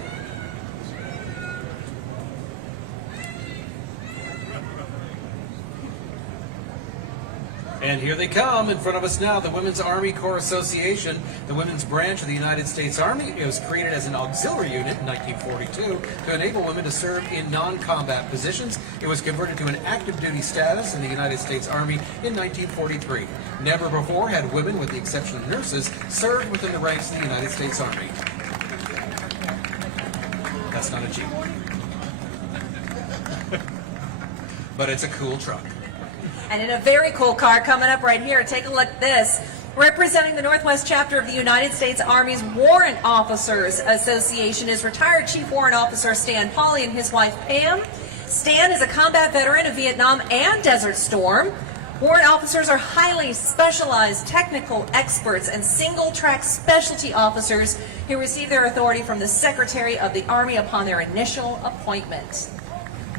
And here they come in front of us now, the Women's Army Corps Association, the women's branch of the United States Army. It was created as an auxiliary unit in 1942 to enable women to serve in non-combat positions. It was converted to an active duty status in the United States Army in 1943. Never before had women, with the exception of nurses, served within the ranks of the United States Army. That's not a Jeep. But it's a cool truck. And in a very cool car coming up right here, take a look at this. Representing the Northwest chapter of the United States Army's Warrant Officers Association is retired Chief Warrant Officer Stan Pauley and his wife Pam. Stan is a combat veteran of Vietnam and Desert Storm. Warrant officers are highly specialized technical experts and single-track specialty officers who receive their authority from the Secretary of the Army upon their initial appointment.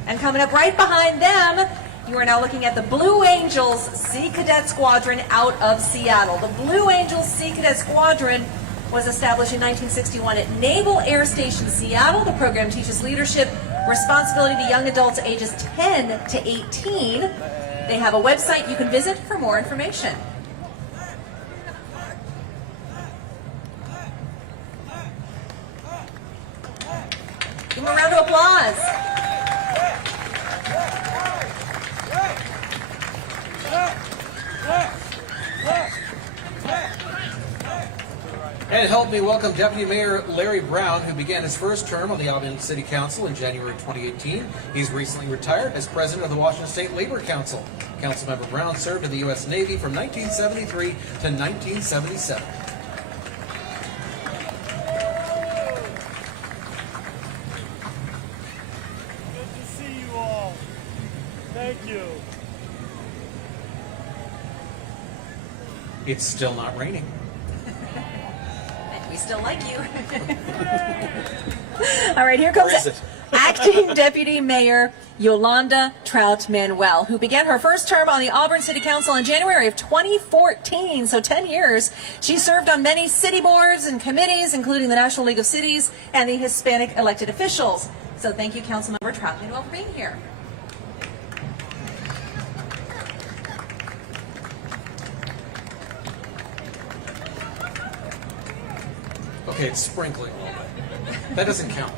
And coming up right behind them, you are now looking at the Blue Angels Sea Cadet Squadron out of Seattle. The Blue Angels Sea Cadet Squadron was established in 1961 at Naval Air Station Seattle. The program teaches leadership responsibility to young adults ages 10 to 18. They have a website you can visit for more information. Give them a round of applause. And help me welcome Deputy Mayor Larry Brown, who began his first term on the Auburn City Council in January 2018. He's recently retired as president of the Washington State Labor Council. Councilmember Brown served in the U.S. Navy from 1973 to 1977. Good to see you all. Thank you. It's still not raining. We still like you. All right, here comes Where is it? Acting Deputy Mayor Yolanda Trout Manuel, who began her first term on the Auburn City Council in January of 2014, so 10 years. She served on many city boards and committees, including the National League of Cities and the Hispanic elected officials. So thank you, Councilmember Trout Manuel, for being here. Okay, it's sprinkling a little bit. That doesn't count.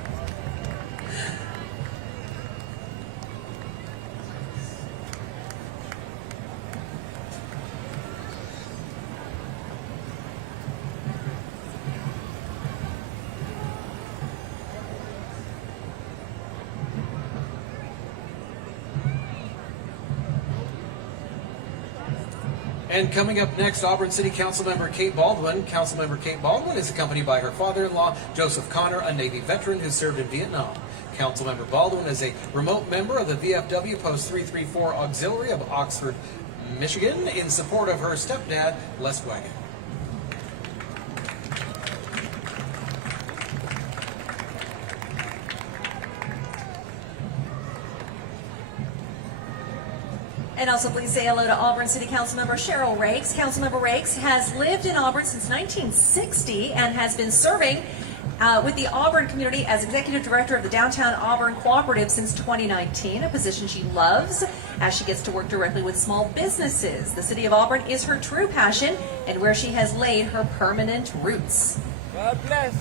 And coming up next, Auburn City Councilmember Kate Baldwin. Councilmember Kate Baldwin is accompanied by her father-in-law, Joseph Connor, a Navy veteran who served in Vietnam. Councilmember Baldwin is a remote member of the VFW Post 334 Auxiliary of Oxford, Michigan, in support of her stepdad, Les Wagon. And also please say hello to Auburn City Councilmember Cheryl Rakes. Councilmember Rakes has lived in Auburn since 1960 and has been serving with the Auburn community as Executive Director of the Downtown Auburn Cooperative since 2019, a position she loves as she gets to work directly with small businesses. The city of Auburn is her true passion and where she has laid her permanent roots. God bless.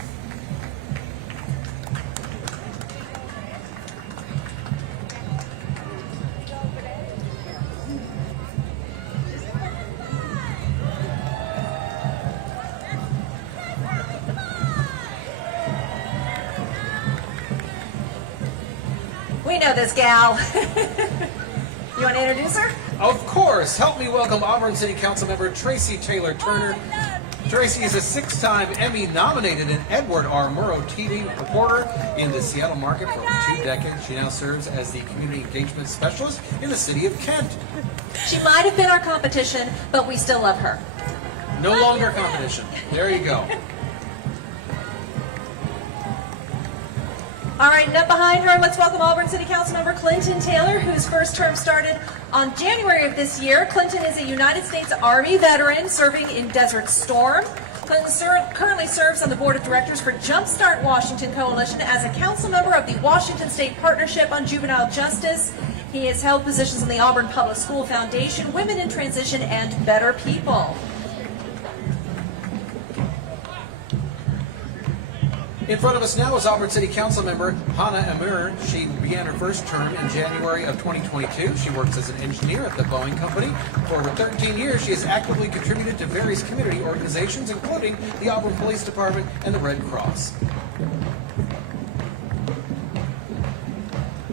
We know this gal. You want to introduce her? Of course. Help me welcome Auburn City Council member Tracy Taylor Turner. Tracy is a 6-time Emmy-nominated and Edward R. Murrow TV reporter in the Seattle market for over 2 decades. She now serves as the community engagement specialist in the city of Kent. She might have been our competition, but we still love her. No longer competition. There you go. All right, and up behind her, let's welcome Auburn City Council member Clinton Taylor, whose first term started on January of this year. Clinton is a United States Army veteran serving in Desert Storm. Clinton currently serves on the board of directors for Jumpstart Washington Coalition as a council member of the Washington State Partnership on Juvenile Justice. He has held positions in the Auburn Public School Foundation, Women in Transition, and Better People. In front of us now is Auburn City Council member Hannah Amir. She began her first term in January of 2022. She works as an engineer at the Boeing Company. For over 13 years, she has actively contributed to various community organizations, including the Auburn Police Department and the Red Cross.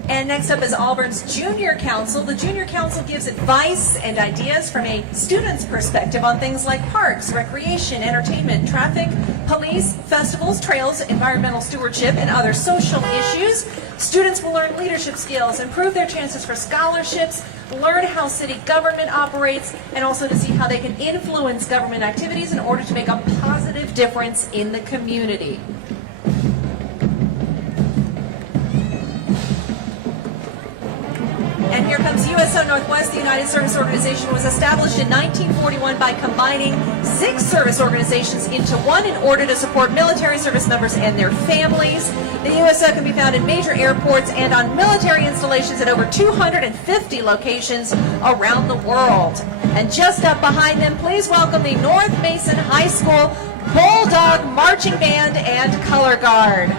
And next up is Auburn's Junior Council. The Junior Council gives advice and ideas from a student's perspective on things like parks, recreation, entertainment, traffic, police, festivals, trails, environmental stewardship, and other social issues. Students will learn leadership skills, improve their chances for scholarships, learn how city government operates, and also to see how they can influence government activities in order to make a positive difference in the community. And here comes USO Northwest. The United Service Organization was established in 1941 by combining 6 service organizations into one in order to support military service members and their families. The USO can be found in major airports and on military installations at over 250 locations around the world. And just up behind them, please welcome the North Mason High School Bulldog Marching Band and Color Guard.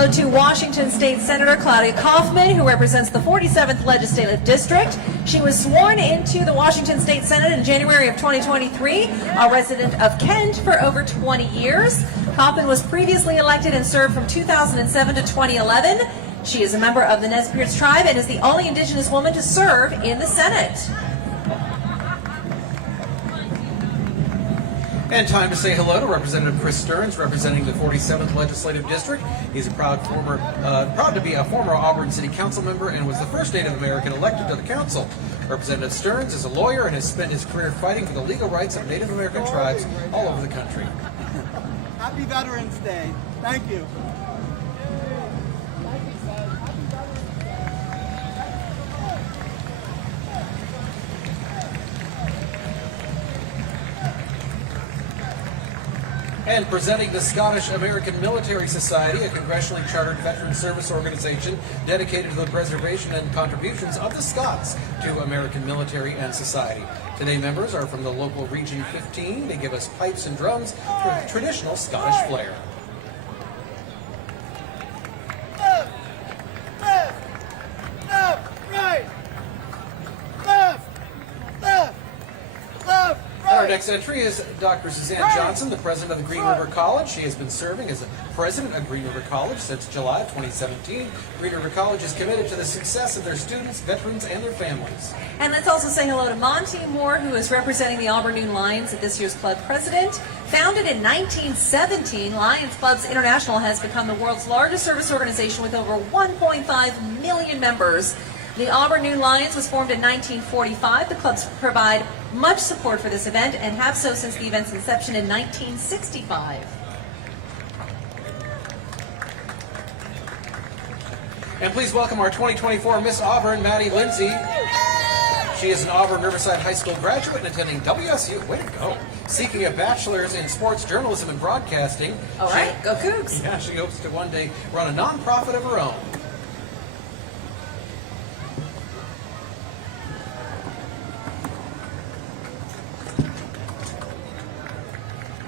hello to Washington State Senator Claudia Kaufman, who represents the 47th Legislative District. She was sworn into the Washington State Senate in January of 2023, a resident of Kent for over 20 years. Kaufman was previously elected and served from 2007 to 2011. She is a member of the Nez Perce tribe and is the only Indigenous woman to serve in the Senate. And time to say hello to Representative Chris Stearns, representing the 47th Legislative District. He's a proud to be a former Auburn City Council member and was the first Native American elected to the council. Representative Stearns is a lawyer and has spent his career fighting for the legal rights of Native American tribes all over the country. Happy Veterans Day. Thank you. And presenting the Scottish American Military Society, a congressionally chartered veteran service organization dedicated to the preservation and contributions of the Scots to American military and society. Today members are from the local Region 15. They give us pipes and drums with traditional Scottish flair. Our next entry is Dr. Suzanne Johnson, the president of the Green River College. She has been serving as the president of Green River College since July of 2017. Green River College is committed to the success of their students, veterans, and their families. And let's also say hello to Monty Moore, who is representing the Auburn Noon Lions at this year's club president. Founded in 1917, Lions Clubs International has become the world's largest service organization with over 1.5 million members. The Auburn Noon Lions was formed in 1945. The clubs provide much support for this event and have so since the event's inception in 1965. And please welcome our 2024 Miss Auburn, Maddie Lindsay. She is an Auburn Riverside High School graduate and attending WSU. Way to go. Seeking a bachelor's in sports journalism and broadcasting. All right, go Cougs. Yeah, she hopes to one day run a nonprofit of her own.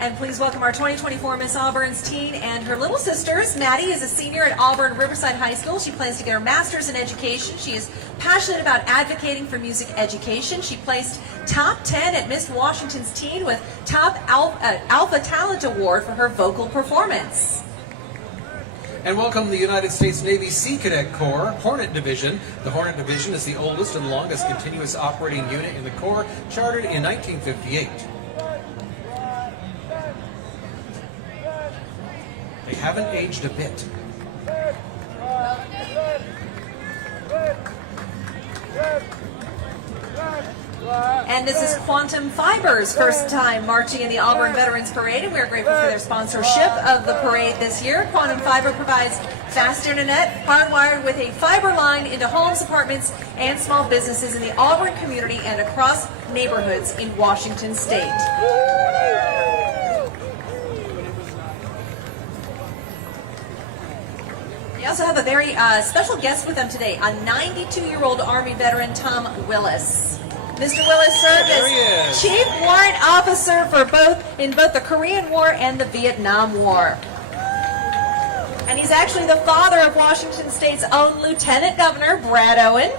And please welcome our 2024 Miss Auburn's teen and her little sisters. Maddie is a senior at Auburn Riverside High School. She plans to get her master's in education. She is passionate about advocating for music education. She placed top 10 at Miss Washington's Teen with top Alpha Talent Award for her vocal performance. And welcome the United States Navy Sea Cadet Corps Hornet Division. The Hornet Division is the oldest and longest continuous operating unit in the Corps, chartered in 1958. They haven't aged a bit. And this is Quantum Fiber's first time marching in the Auburn Veterans Parade, and we are grateful for their sponsorship of the parade this year. Quantum Fiber provides fast internet, hardwired with a fiber line into homes, apartments, and small businesses in the Auburn community and across neighborhoods in Washington State. We also have a very special guest with them today, a 92-year-old Army veteran, Tom Willis. Mr. Willis served as Chief Warrant Officer for both the Korean War and the Vietnam War. And he's actually the father of Washington State's own Lieutenant Governor, Brad Owen.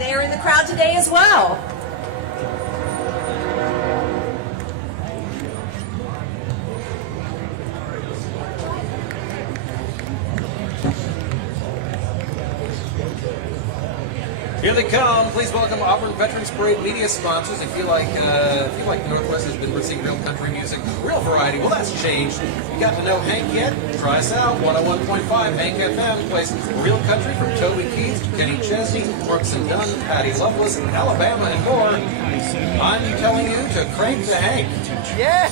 They are in the crowd today as well. Here they come. Please welcome Auburn Veterans Parade media sponsors. If you like the Northwest has been listening to real country music, real variety, well, that's changed. You got to know Hank yet? Try us out. 101.5 Hank FM plays real country from Toby Keith to Kenny Chesney, Brooks and Dunn, Patty Loveless, Alabama, and more. I'm telling you to crank the Hank. Yeah!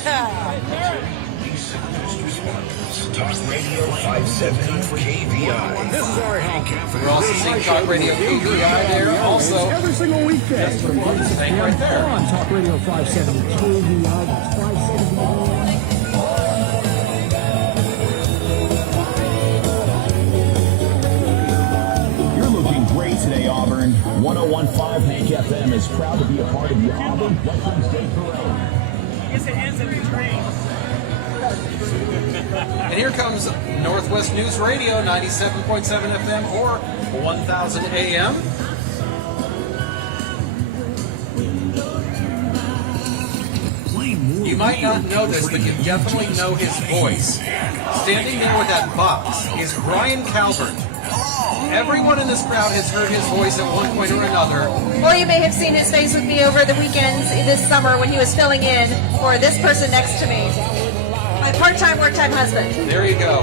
Talk Radio 570 KVI. This is our Hank. We're also seeing Talk Radio KVI there. Also, every single weekday. from Hank right there. On Talk Radio 570 KVI. That's 570. You're looking great today, Auburn. 101.5 Hank FM is proud to be a part of the Auburn Veterans Day Parade. I guess it ends at the train. And here comes Northwest News Radio, 97.7 FM or 1000 AM. You might not know this, but you definitely know his voice. Standing there with that box is Brian Calvert. Everyone in this crowd has heard his voice at one point or another. Or you may have seen his face with me over the weekends this summer when he was filling in for this person next to me. My part-time, work-time husband. There you go.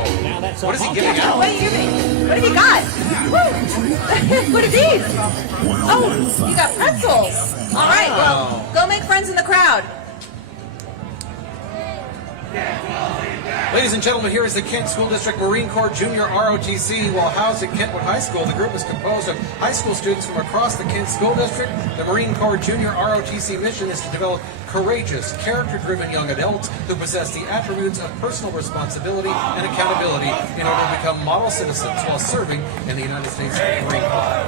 What is he giving out? What are you giving? What have you got? Woo. What are these? Oh, you got pretzels. All right, well, go make friends in the crowd. Ladies and gentlemen, here is the Kent School District Marine Corps Junior ROTC. While housed at Kentwood High School, the group is composed of high school students from across the Kent School District. The Marine Corps Junior ROTC mission is to develop courageous, character-driven young adults who possess the attributes of personal responsibility and accountability in order to become model citizens while serving in the United States Marine Corps.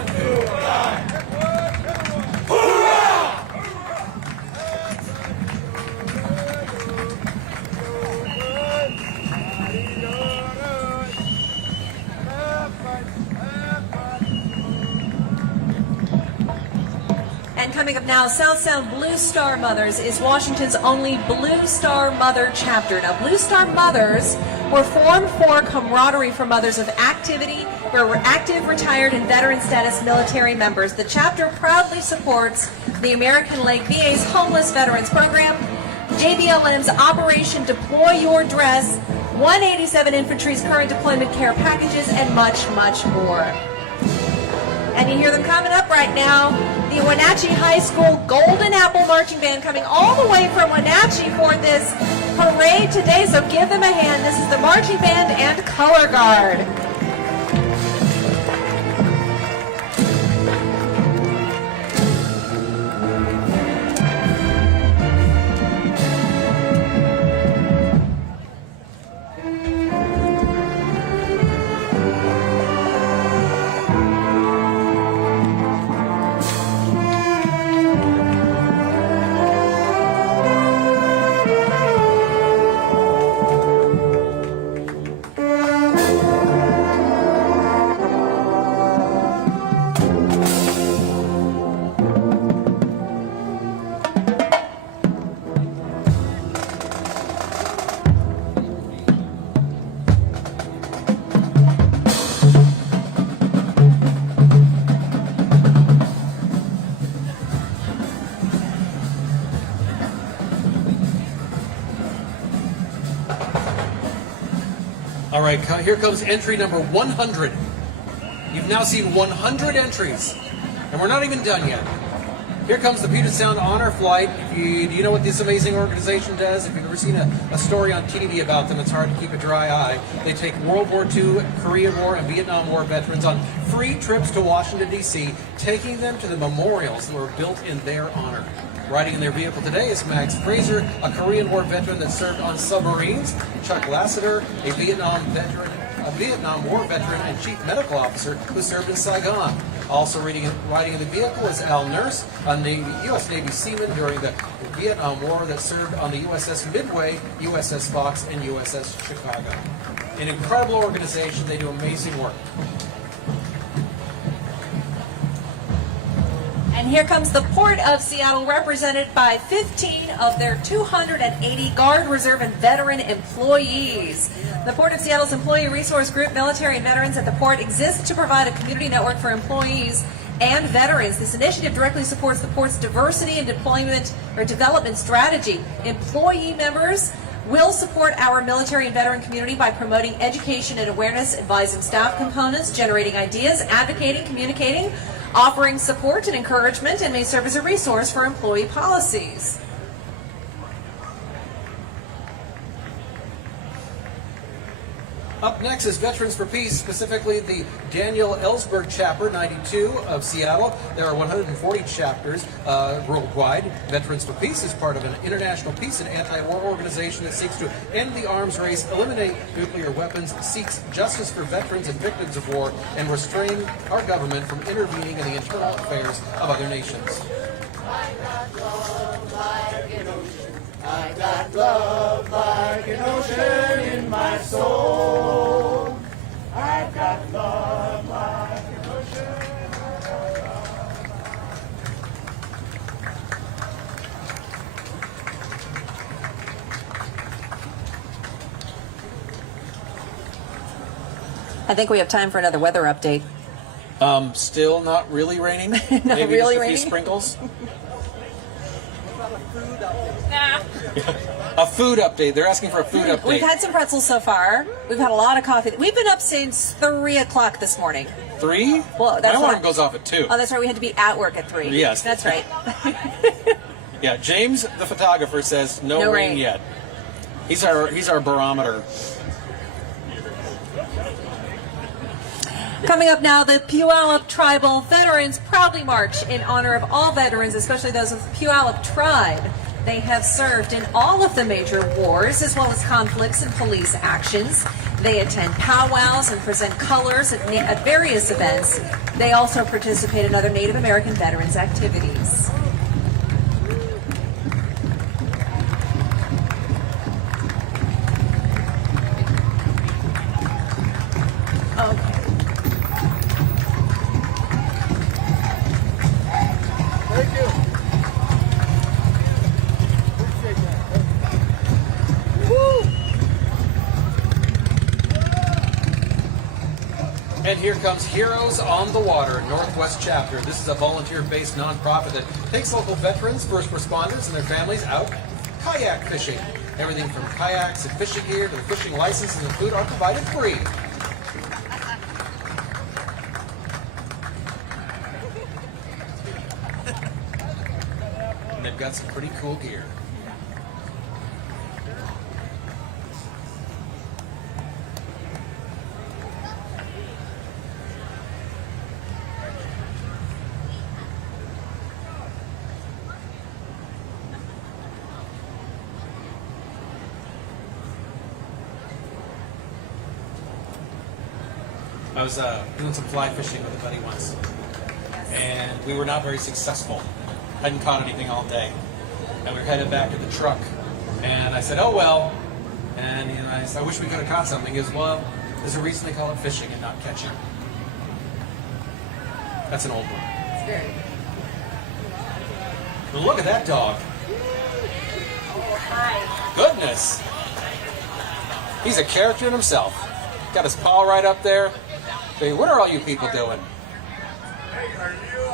And coming up now, South Sound Blue Star Mothers is Washington's only Blue Star Mother chapter. Now, Blue Star Mothers were formed for camaraderie for mothers of activity, where active, retired, and veteran status military members. The chapter proudly supports the American Lake VA's Homeless Veterans Program, JBLM's Operation Deploy Your Dress, 187 Infantry's current deployment care packages, and much, much more. And you hear them coming up right now. The Wenatchee High School Golden Apple Marching Band coming all the way from Wenatchee for this parade today. So give them a hand. This is the Marching Band and Color Guard. All right, here comes entry number 100. You've now seen 100 entries, and we're not even done yet. Here comes the Puget Sound Honor Flight. Do you know what this amazing organization does? If you've ever seen a story on TV about them, it's hard to keep a dry eye. They take World War II, Korean War, and Vietnam War veterans on free trips to Washington, D.C., taking them to the memorials that were built in their honor. Riding in their vehicle today is Max Fraser, a Korean War veteran that served on submarines, Chuck Lassiter, a Vietnam War veteran and chief medical officer who served in Saigon. Also riding in the vehicle is Al Nurse, a U.S. Navy seaman during the Vietnam War that served on the USS Midway, USS Fox, and USS Chicago. An incredible organization. They do amazing work. And here comes the Port of Seattle, represented by 15 of their 280 Guard, Reserve, and Veteran employees. The Port of Seattle's Employee Resource Group, Military and Veterans at the Port, exists to provide a community network for employees and veterans. This initiative directly supports the Port's diversity and deployment or development strategy. Employee members will support our military and veteran community by promoting education and awareness, advising staff components, generating ideas, advocating, communicating, offering support and encouragement, and may serve as a resource for employee policies. Up next is Veterans for Peace, specifically the Daniel Ellsberg Chapter 92 of Seattle. There are 140 chapters worldwide. Veterans for Peace is part of an international peace and anti-war organization that seeks to end the arms race, eliminate nuclear weapons, seeks justice for veterans and victims of war, and restrain our government from intervening in the internal affairs of other nations. I got love like an ocean. I got love like an ocean in my soul. soul. I've got love like an ocean. I think we have time for another weather update. Still not really raining. Not Maybe really just a raining? few sprinkles. Nah. A food update. They're asking for a food update. We've had some pretzels so far. We've had a lot of coffee. We've been up since 3 o'clock this morning. 3? Well, that's my what alarm goes off at 2. Oh, that's right. We had to be at work at 3. Yes. That's right. Yeah, James, the photographer, says no, No rain rain. yet. He's our barometer. Coming up now, the Puyallup Tribal Veterans proudly march in honor of all veterans, especially those of the Puyallup tribe. They have served in all of the major wars, as well as conflicts and police actions. They attend powwows and present colors at various events. They also participate in other Native American veterans activities. Okay. Thank you. Appreciate that. Woo! And here comes Heroes on the Water, Northwest Chapter. This is a volunteer-based nonprofit that takes local veterans, first responders, and their families out kayak fishing. Everything from kayaks and fishing gear to the fishing licenses and food are provided free. And they've got some pretty cool gear. I was doing some fly fishing with a buddy once, and we were not very successful. Hadn't caught anything all day, and we were headed back to the truck. And I said, "Oh well," and I said, "I wish we could have caught something." He goes, "Well, there's a reason they call it fishing and not catching." That's an old one. It's very But look at that dog! Hi. Goodness, he's a character in himself. Got his paw right up there. Hey, what are all you people doing? Hey, are you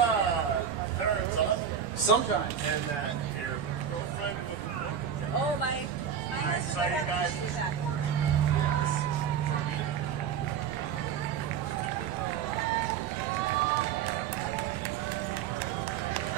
Theron's son? Sometimes. And your girlfriend? Oh, my Nice to see you guys.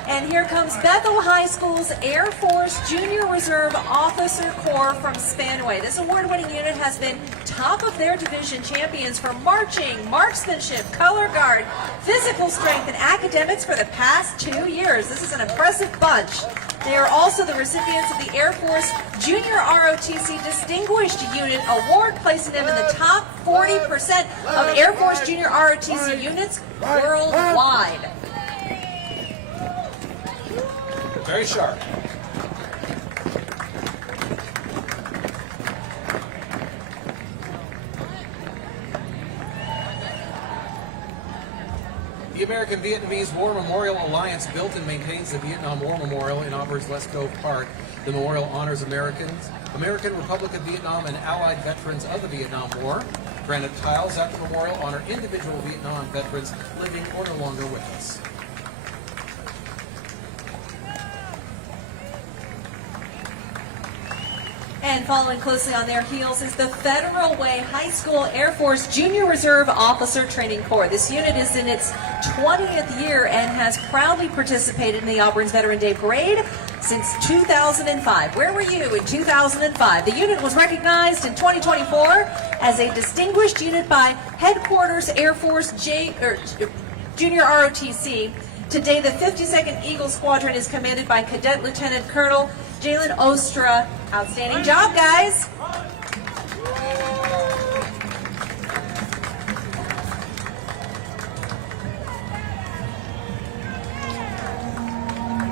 And here comes Bethel High School's Air Force Junior Reserve Officer Corps from Spanaway. This award-winning unit has been top of their division champions for marching, marksmanship, color guard, physical strength, and academics for the past 2 years. This is an impressive bunch. They are also the recipients of the Air Force Junior ROTC Distinguished Unit Award, placing them in the top 40% of Air Force Junior ROTC units worldwide. Very sharp. The American Vietnamese War Memorial Alliance built and maintains the Vietnam War Memorial in Auburn's West Cove Park. The memorial honors American Republic of Vietnam, and allied veterans of the Vietnam War. Granite tiles at the memorial honor individual Vietnam veterans living or no longer with us. And following closely on their heels is the Federal Way High School Air Force Junior Reserve Officer Training Corps. This unit is in its 20th year and has proudly participated in the Auburn's Veteran Day Parade since 2005. Where were you in 2005? The unit was recognized in 2024 as a distinguished unit by Headquarters Air Force Junior ROTC. Today, the 52nd Eagle Squadron is commanded by Cadet Lieutenant Colonel Jalen Ostra. Outstanding job, guys.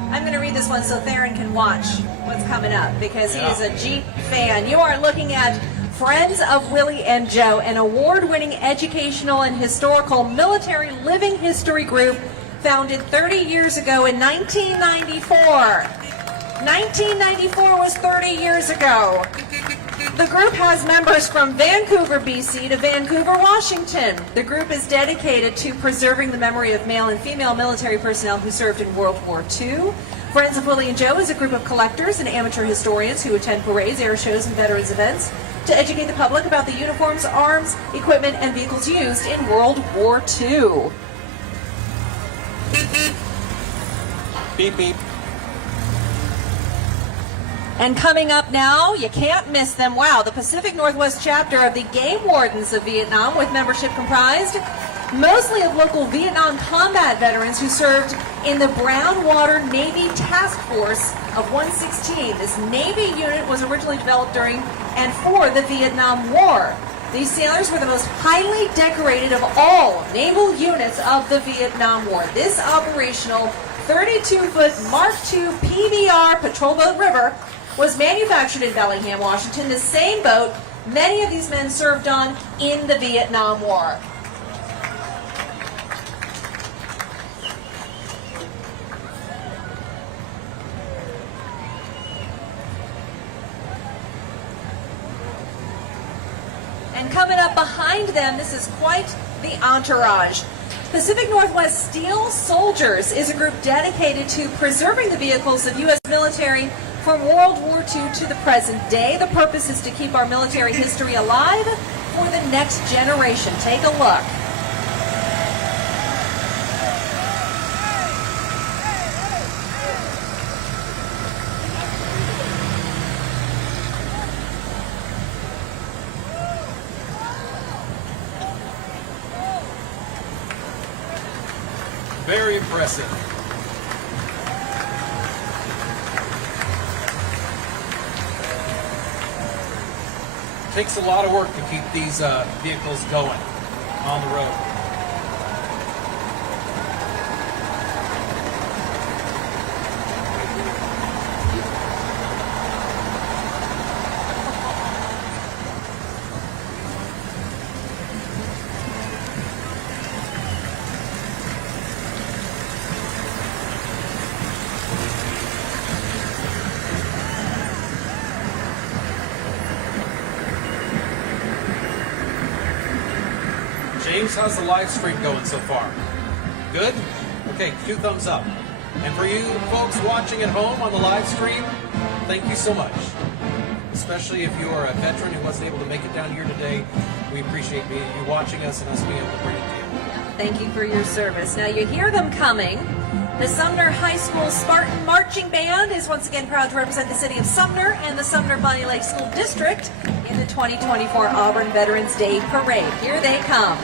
I'm going to read this one so Theron can watch what's coming up because he is a Jeep fan. You are looking at Friends of Willie and Joe, an award-winning educational and historical military living history group founded 30 years ago in 1994. 1994 was 30 years ago. The group has members from Vancouver, BC to Vancouver, Washington. The group is dedicated to preserving the memory of male and female military personnel who served in World War II. Friends of Willie and Joe is a group of collectors and amateur historians who attend parades, air shows, and veterans events to educate the public about the uniforms, arms, equipment, and vehicles used in World War II. Beep, beep. And coming up now, you can't miss them. Wow, the Pacific Northwest chapter of the Game Wardens of Vietnam, with membership comprised mostly of local Vietnam combat veterans who served in the Brown Water Navy Task Force of 116. This Navy unit was originally developed during and for the Vietnam War. These sailors were the most highly decorated of all naval units of the Vietnam War. This operational 32-foot Mark II PBR patrol boat River was manufactured in Bellingham, Washington, the same boat many of these men served on in the Vietnam War. And coming up behind them, this is quite the entourage. Pacific Northwest Steel Soldiers is a group dedicated to preserving the vehicles of U.S. military from World War II to the present day. The purpose is to keep our military history alive for the next generation. Take a look. Very impressive. Takes a lot of work to keep these vehicles going on the road. James, how's the live stream going so far? Good? Okay, 2 thumbs up. And for you folks watching at home on the live stream, thank you so much. Especially if you are a veteran who wasn't able to make it down here today, we appreciate you watching us and us being able to bring it to you. Thank you for your service. Now you hear them coming. The Sumner High School Spartan Marching Band is once again proud to represent the city of Sumner and the Sumner Bonnie Lake School District in the 2024 Auburn Veterans Day Parade. Here they come.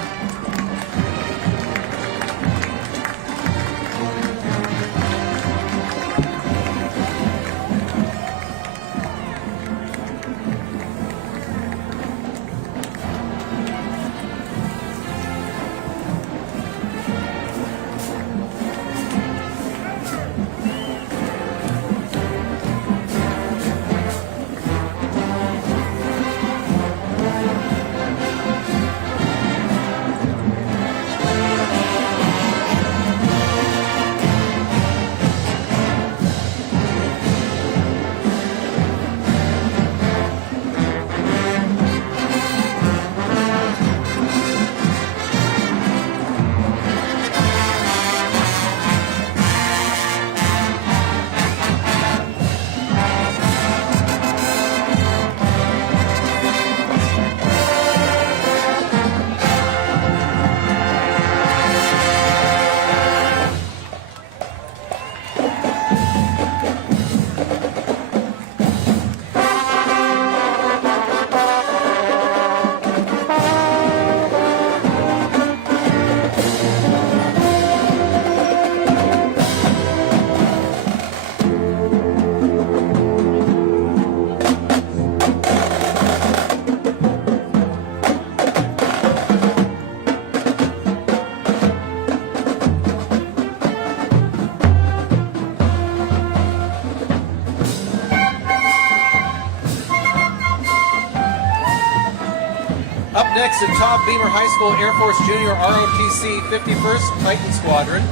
next in Tom Beamer High School Air Force Junior ROTC 51st Titan Squadron,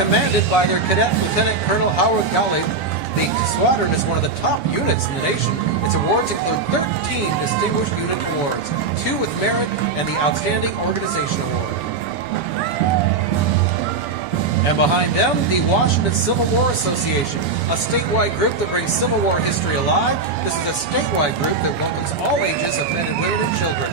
commanded by their cadet Lieutenant Colonel Howard Golly. The squadron is one of the top units in the nation. Its awards include 13 Distinguished Unit Awards, 2 with Merit, and the Outstanding Organization Award. And behind them, the Washington Civil War Association, a statewide group that brings Civil War history alive. This is a statewide group that welcomes all ages of men and women and children.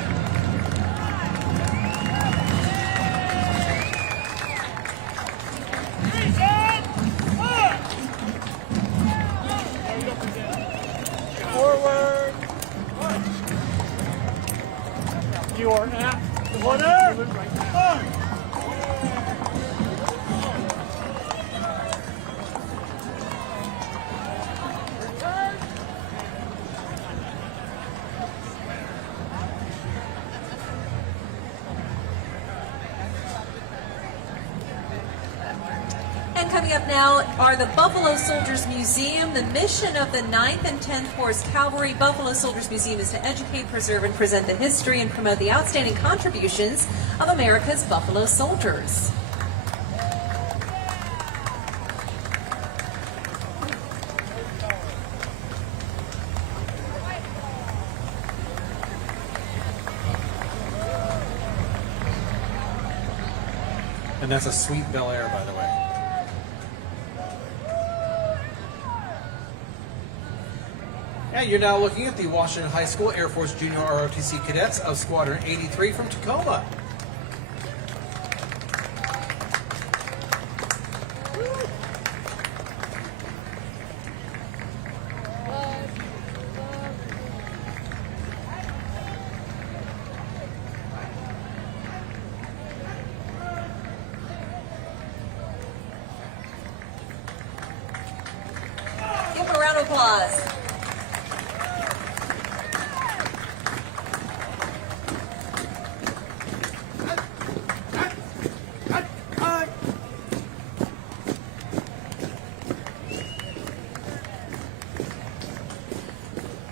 Forward. You are at the order. And coming up now are the Buffalo Soldiers Museum. The mission of the 9th and 10th Horse Cavalry Buffalo Soldiers Museum is to educate, preserve, and present the history and promote the outstanding contributions of America's Buffalo Soldiers. And that's a sweet Bel Air, by the way. And you're now looking at the Washington High School Air Force Junior ROTC cadets of Squadron 83 from Tacoma. Give them a round of applause.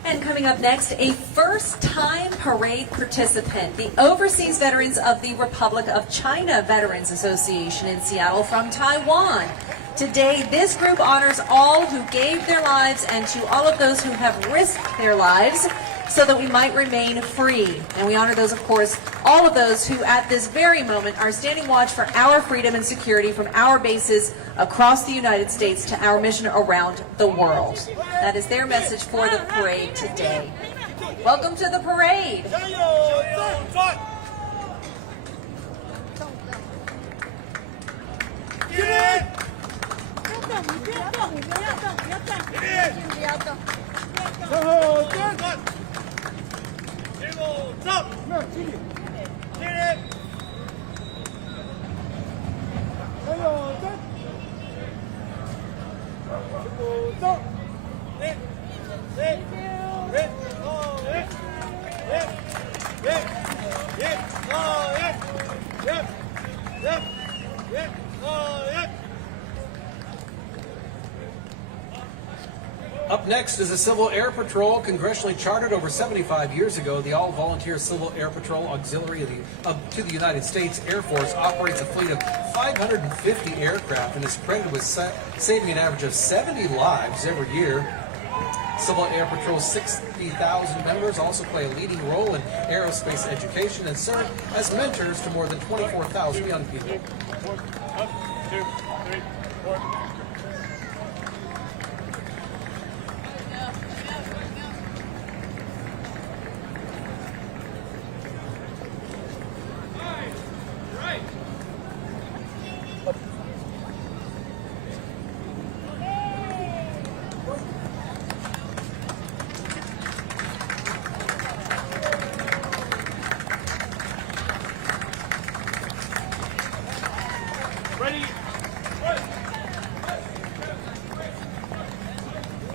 And coming up next, a first-time parade participant, the Overseas Veterans of the Republic of China Veterans Association in Seattle from Taiwan. Today, this group honors all who gave their lives and to all of those who have risked their lives so that we might remain free. And we honor those, of course, all of those who at this very moment are standing watch for our freedom and security from our bases across the United States to our mission around the world. That is their message for the parade today. Welcome to the parade. Up next is the Civil Air Patrol, congressionally chartered over 75 years ago. The all-volunteer Civil Air Patrol auxiliary to the United States Air Force operates a fleet of 550 aircraft and is credited with saving an average of 70 lives every year. Civil Air Patrol's 60,000 members also play a leading role in aerospace education and serve as mentors to more than 24,000 young people. 1, 2, 3, 4.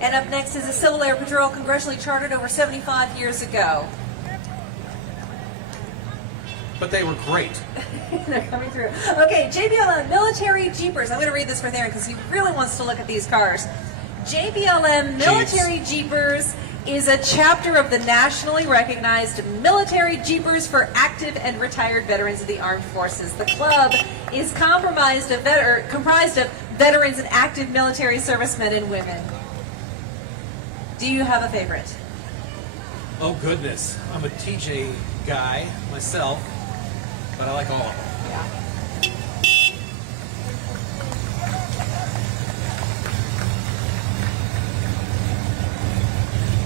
And up next is the Civil Air Patrol, congressionally chartered over 75 years ago. But they were great. They're coming through. Okay, JBLM Military Jeepers. I'm going to read this for Theron because he really wants to look at these cars. JBLM Military Jeepers is a chapter of the nationally recognized Military Jeepers for active and retired veterans of the armed forces. The club is comprised of veterans and active military servicemen and women. Do you have a favorite? Oh goodness, I'm a TJ guy myself, but I like all of them.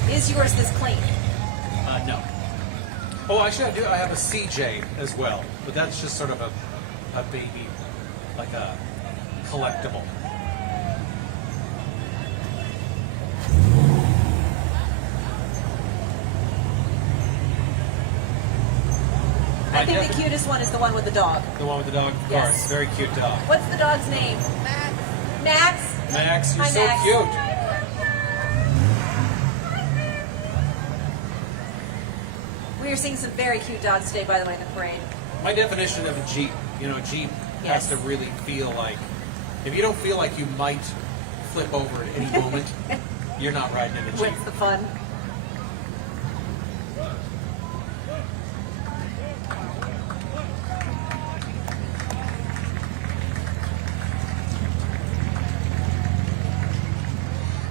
Is yours this clean? No. Oh, actually I have a CJ as well, but that's just sort of a baby, like a collectible. I think the cutest one is the one with the dog. The one with the dog, of course. Yes. Very cute dog. What's the dog's name? Max. Max? Max, you're Hi, so Max. cute. We are seeing some very cute dogs today, by the way, in the parade. My definition of a Jeep, a Jeep has to really feel like, if you don't feel like you might flip over at any moment, you're not riding in a Jeep. What's the fun?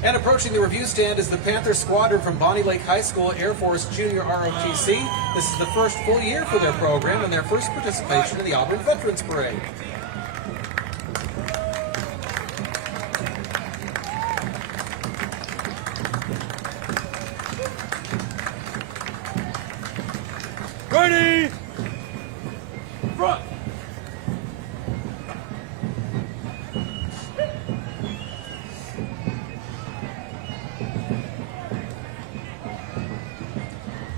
And approaching the review stand is the Panther Squadron from Bonnie Lake High School Air Force Junior ROTC. This is the first full year for their program and their first participation in the Auburn Veterans Parade. Ready! Front!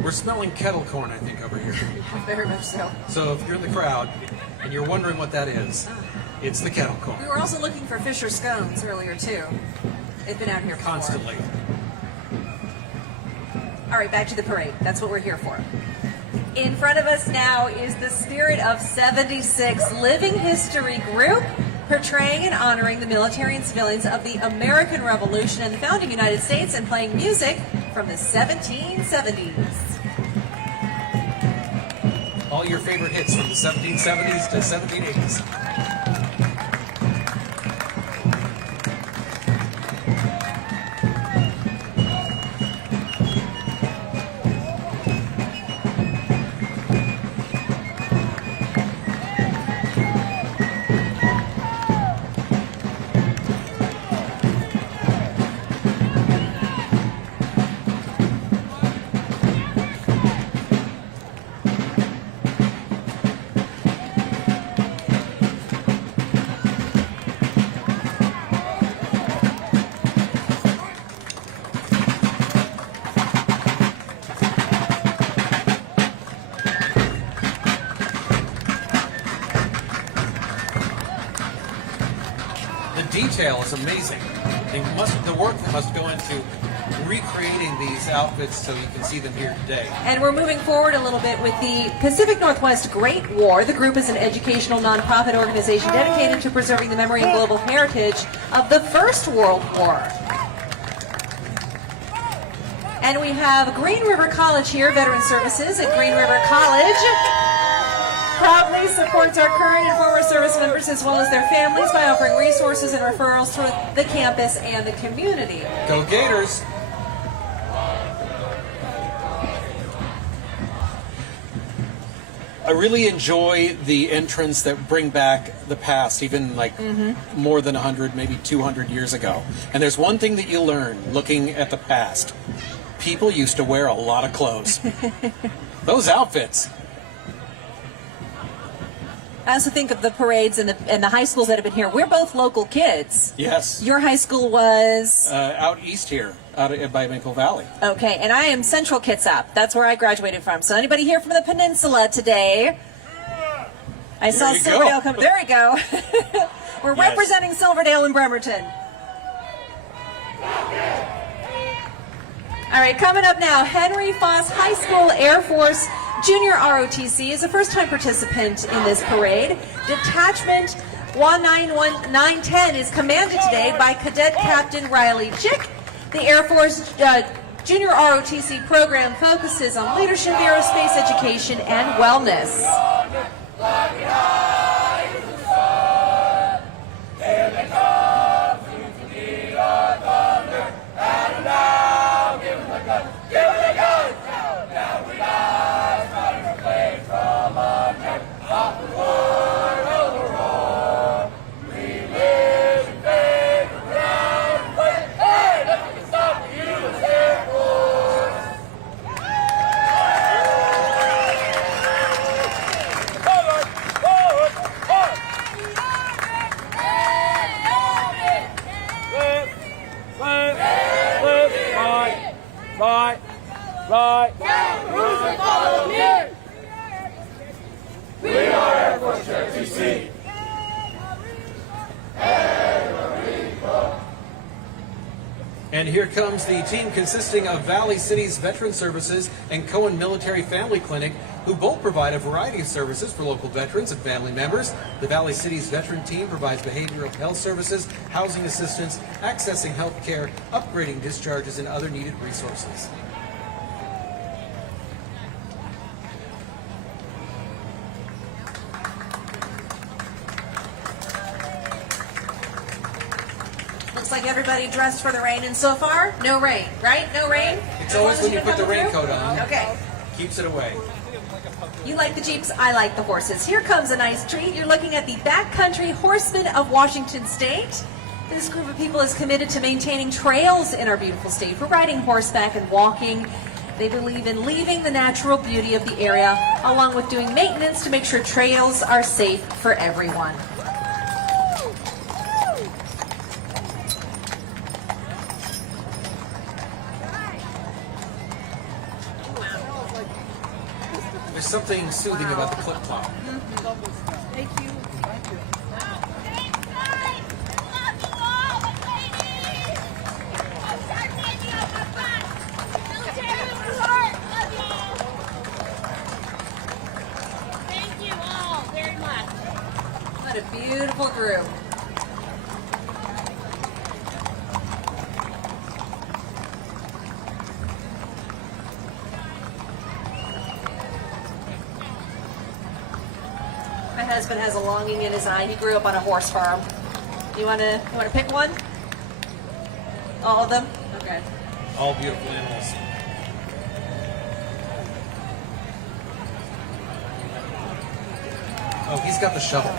We're smelling kettle corn, I think, over here. Very much so. So if you're in the crowd and you're wondering what that is, it's the kettle corn. We were also looking for Fisher scones earlier, too. They've been out here before. Constantly. All right, back to the parade. That's what we're here for. In front of us now is the Spirit of 76 Living History Group, portraying and honoring the military and civilians of the American Revolution and the founding United States and playing music from the 1770s. All your favorite hits from the 1770s to 1780s. Detail is amazing. The work that must go into recreating these outfits so you can see them here today. And we're moving forward a little bit with the Pacific Northwest Great War. The group is an educational nonprofit organization dedicated to preserving the memory and global heritage of the First World War. And we have Green River College here, Veteran Services at Green River College. Proudly supports our current and former service members as well as their families by offering resources and referrals to the campus and the community. Go Gators! I really enjoy the entrants that bring back the past, even like more than 100, maybe 200 years ago. And there's one thing that you learn looking at the past. People used to wear a lot of clothes. Those outfits. I also think of the parades and the high schools that have been here. We're both local kids. Yes. Your high school was? Out east here, by Maple Valley. Okay, and I am Central Kitsap. That's where I graduated from. So anybody here from the peninsula today? I saw you Silverdale go. come. There we go. We're Yes. representing Silverdale and Bremerton. All right, coming up now, Henry Foss High School Air Force Junior ROTC is a first-time participant in this parade. Detachment 191-910 is commanded today by Cadet Captain Riley Chick. The Air Force Junior ROTC program focuses on leadership, aerospace education, and wellness. Right. We are Air Force JTC. And here comes the team consisting of Valley City's Veteran Services and Cohen Military Family Clinic, who both provide a variety of services for local veterans and family members. The Valley City's veteran team provides behavioral health services, housing assistance, accessing health care, upgrading discharges, and other needed resources. Looks like everybody dressed for the rain, and so far, no rain, right? No rain? It's always when you put the raincoat on. Okay. Keeps it away. You like the Jeeps, I like the horses. Here comes a nice treat. You're looking at the Backcountry Horsemen of Washington State. This group of people is committed to maintaining trails in our beautiful state for riding horseback and walking. They believe in leaving the natural beauty of the area, along with doing maintenance to make sure trails are safe for everyone. There's something soothing about the clip clop. Thank you. Thank you all very much. What a beautiful group. My husband has a longing in his eye. He grew up on a horse farm. You wanna pick one? All of them? Okay. All beautiful animals. Oh, he's got the shovel.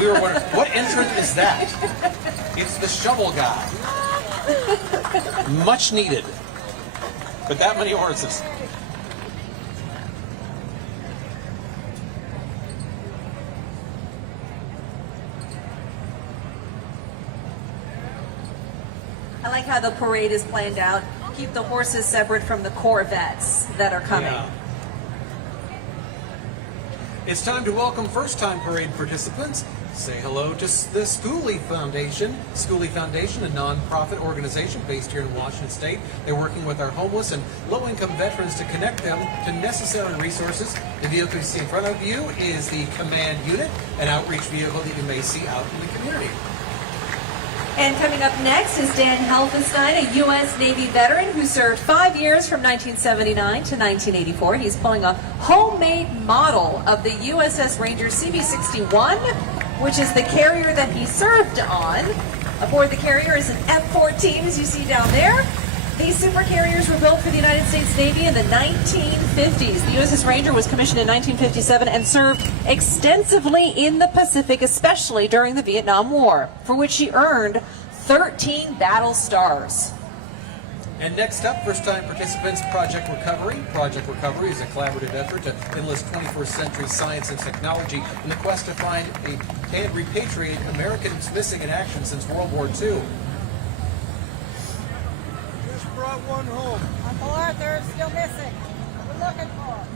We were wondering, what entrant is that? It's the shovel guy. Much needed. But that many horses. I like how the parade is planned out. Keep the horses separate from the Corvettes that are coming. Yeah. It's time to welcome first-time parade participants. Say hello to the Schooley Foundation. Schooley Foundation, a nonprofit organization based here in Washington State. They're working with our homeless and low-income veterans to connect them to necessary resources. The vehicle you see in front of you is the command unit, an outreach vehicle that you may see out in the community. And coming up next is Dan Helfenstein, a U.S. Navy veteran who served 5 years from 1979 to 1984. He's pulling a homemade model of the USS Ranger CB-61, which is the carrier that he served on. Aboard the carrier is an F-14, as you see down there. These super carriers were built for the United States Navy in the 1950s. The USS Ranger was commissioned in 1957 and served extensively in the Pacific, especially during the Vietnam War, for which she earned 13 battle stars. And next up, first-time participants, Project Recovery. Project Recovery is a collaborative effort to enlist 21st century science and technology in the quest to find and repatriate Americans missing in action since World War II. Just brought one home. Uncle Arthur is still missing. We're looking for him.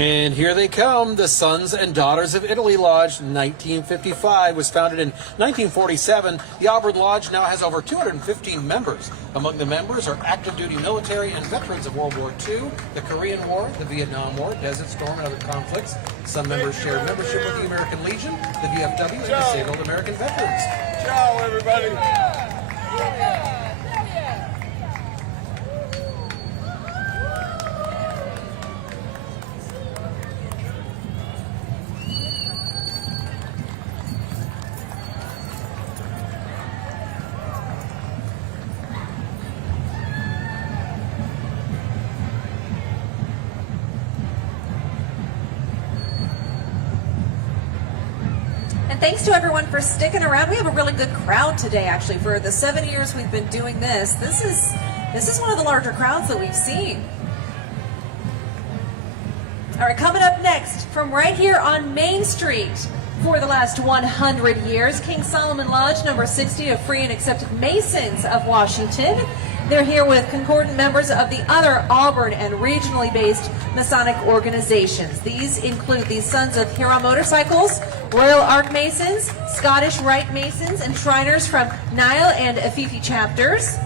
And here they come, the Sons and Daughters of Italy Lodge, 1955, was founded in 1947. The Auburn Lodge now has over 215 members. Among the members are active duty military and veterans of World War II, the Korean War, the Vietnam War, Desert Storm, and other conflicts. Some members share membership with the American Legion, the VFW, and Disabled American Veterans. Ciao, everybody. Thanks to everyone for sticking around. We have a really good crowd today, actually. For the 7 years we've been doing this, this is one of the larger crowds that we've seen. All right, coming up next, from right here on Main Street, for the last 100 years, King Solomon Lodge, number 60 of Free and Accepted Masons of Washington. They're here with concordant members of the other Auburn and regionally based Masonic organizations. These include the Sons of Huron Motorcycles, Royal Ark Masons, Scottish Rite Masons, and Shriners from Nile and Afifi chapters.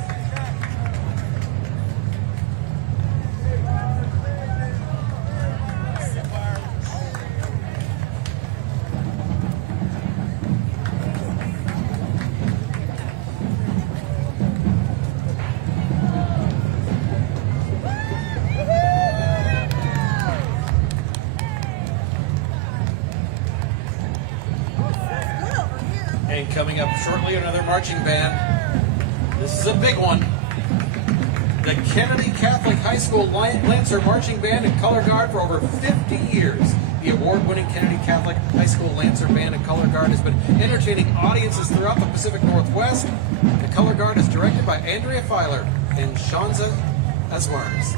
And coming up shortly, another marching band. This is a big one. The Kennedy Catholic High School Lancer Marching Band and Color Guard for over 50 years. The award-winning Kennedy Catholic High School Lancer Band and Color Guard has been entertaining audiences throughout the Pacific Northwest. The Color Guard is directed by Andrea Filer and Shanza Asmars.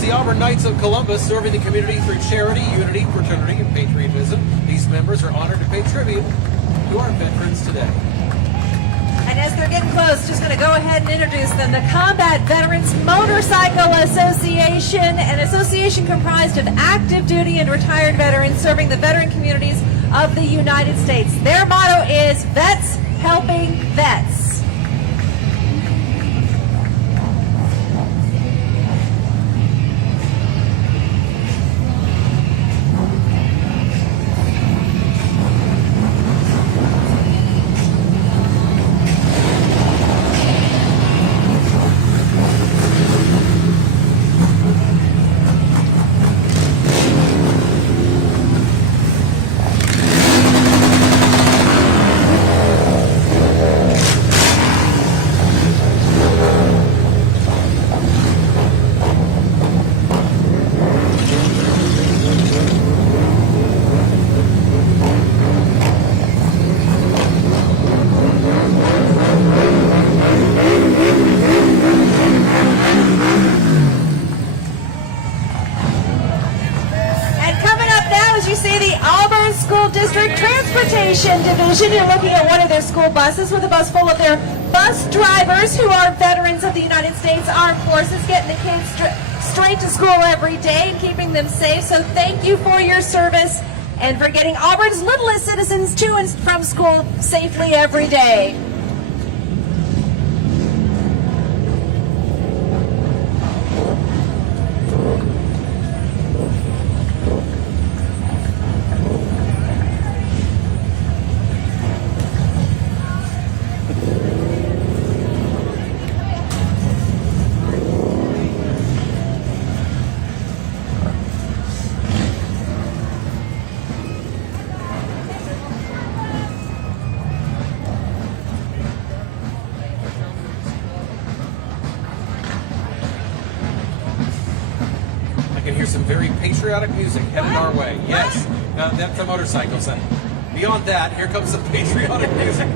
The Auburn Knights of Columbus, serving the community through charity, unity, fraternity, and patriotism. These members are honored to pay tribute to our veterans today. And as they're getting close, just going to go ahead and introduce them. The Combat Veterans Motorcycle Association, an association comprised of active duty and retired veterans serving the veteran communities of the United States. Their motto is Vets Helping Vets. Transportation Division. You're looking at one of their school buses with a bus full of their bus drivers who are veterans of the United States Armed Forces, getting the kids straight to school every day and keeping them safe. So thank you for your service and for getting Auburn's littlest citizens to and from school safely every day. Some very patriotic music headed our way. Yes, that's a motorcycle set. Beyond that, here comes some patriotic music.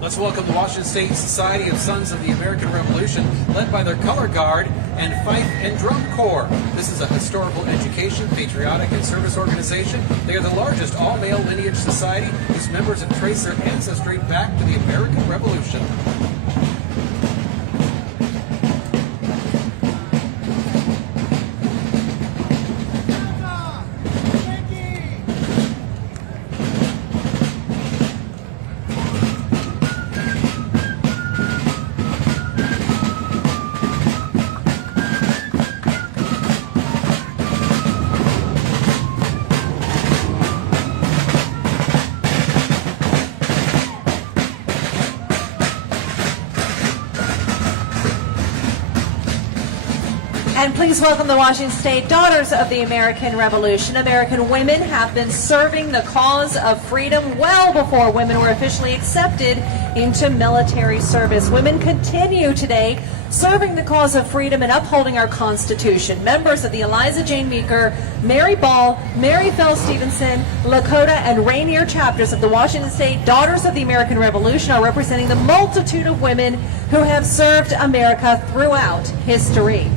Let's welcome the Washington State Society of Sons of the American Revolution, led by their color guard and fife and drum corps. This is a historical education, patriotic, and service organization. They are the largest all-male lineage society whose members have traced their ancestry back to the American Revolution. And please welcome the Washington State Daughters of the American Revolution. American women have been serving the cause of freedom well before women were officially accepted into military service. Women continue today serving the cause of freedom and upholding our Constitution. Members of the Eliza Jane Meeker, Mary Ball, Mary Fell Stevenson, Lakota, and Rainier chapters of the Washington State Daughters of the American Revolution are representing the multitude of women who have served America throughout history.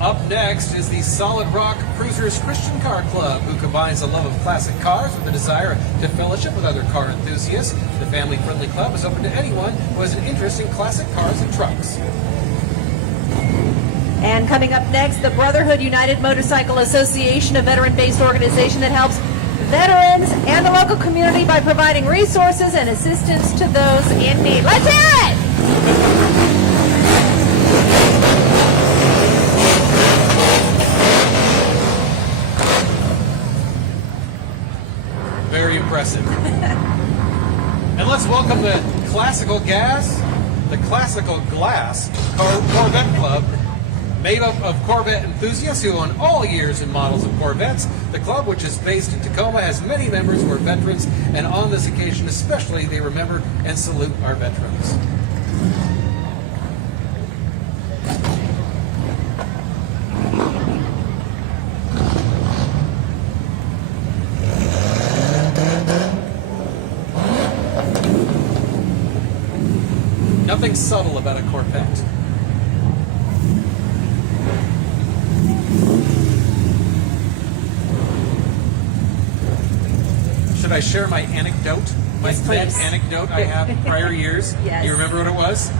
Up next is the Solid Rock Cruisers Christian Car Club, who combines a love of classic cars with a desire to fellowship with other car enthusiasts. The family-friendly club is open to anyone who has an interest in classic cars and trucks. And coming up next, the Brotherhood United Motorcycle Association, a veteran-based organization that helps veterans and the local community by providing resources and assistance to those in need. Let's hear it! Very impressive. And let's welcome the Classical Glass Corvette Club, made up of Corvette enthusiasts who own all years and models of Corvettes. The club, which is based in Tacoma, has many members who are veterans, and on this occasion especially, they remember and salute our veterans. Nothing subtle about a Corvette. Should I share my anecdote? My vet anecdote I have in prior years? Yes. You remember what it was?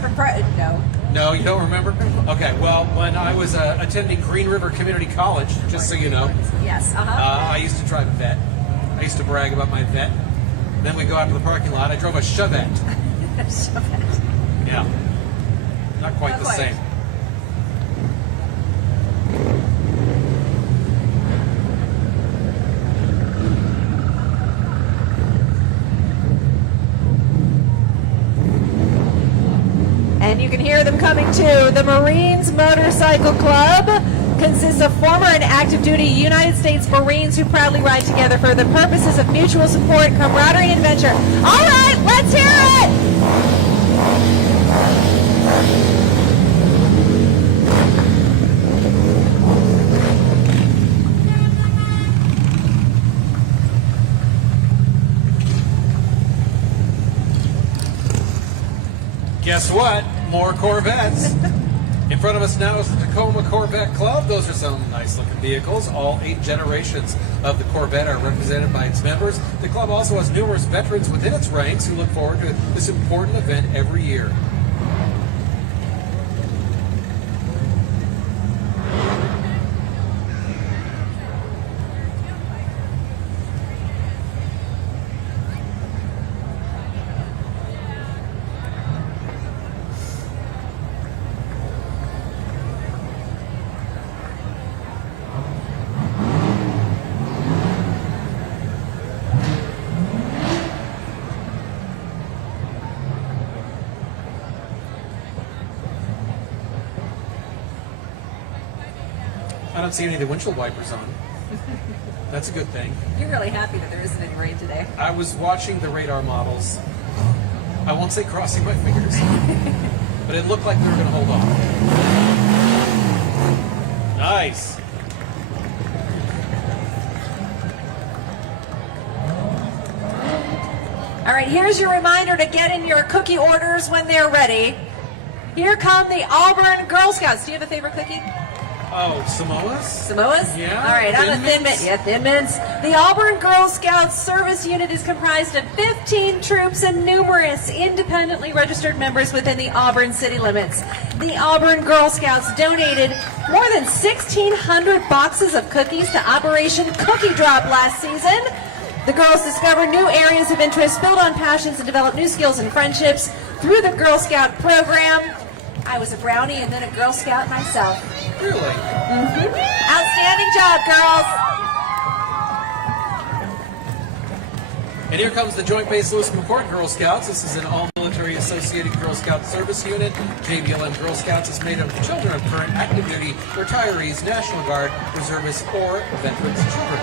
No. No, you don't remember? Okay, well, when I was attending Green River Community College, just so you know, Yes. I used to drive a vet. I used to brag about my vet. Then we go out to the parking lot. I drove a Chevette. Chevette. Yeah. Not quite Not the quite. same. And you can hear them coming too. The Marines Motorcycle Club consists of former and active duty United States Marines who proudly ride together for the purposes of mutual support, camaraderie, and adventure. All right, let's hear it! Guess what? More Corvettes. In front of us now is the Tacoma Corvette Club. Those are some nice looking vehicles. All 8 generations of the Corvette are represented by its members. The club also has numerous veterans within its ranks who look forward to this important event every year. I don't see any of the windshield wipers on. That's a good thing. You're really happy that there isn't any rain today. I was watching the radar models. I won't say crossing my fingers, but it looked like they were going to hold on. Nice. All right, here's your reminder to get in your cookie orders when they're ready. Here come the Auburn Girl Scouts. Do you have a favorite cookie? Oh, Samoas? Samoas? Yeah. All right, I'm a Thin Thin Mints? Mint. Yeah, Thin Mints. The Auburn Girl Scouts service unit is comprised of 15 troops and numerous independently registered members within the Auburn city limits. The Auburn Girl Scouts donated more than 1,600 boxes of cookies to Operation Cookie Drop last season. The girls discover new areas of interest, build on passions, and develop new skills and friendships through the Girl Scout program. I was a brownie and then a Girl Scout myself. Really? Outstanding job, girls. And here comes the Joint Base Lewis McCourt Girl Scouts. This is an all-military associated Girl Scout service unit. JBLM Girl Scouts is made of children of current active duty, retirees, National Guard, reservists, or veterans' children.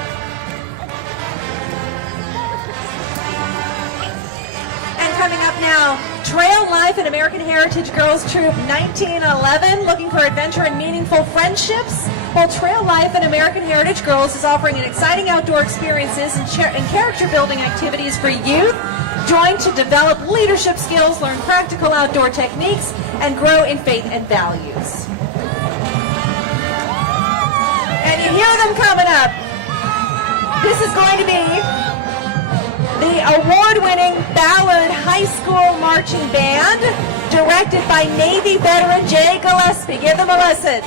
And coming up now, Trail Life and American Heritage Girls Troop 1911, looking for adventure and meaningful friendships. Well, Trail Life and American Heritage Girls is offering an exciting outdoor experiences and character building activities for youth. Join to develop leadership skills, learn practical outdoor techniques, and grow in faith and values. And you hear them coming up. This is going to be the award-winning Ballard High School Marching Band, directed by Navy veteran Jay Gillespie. Give them a listen.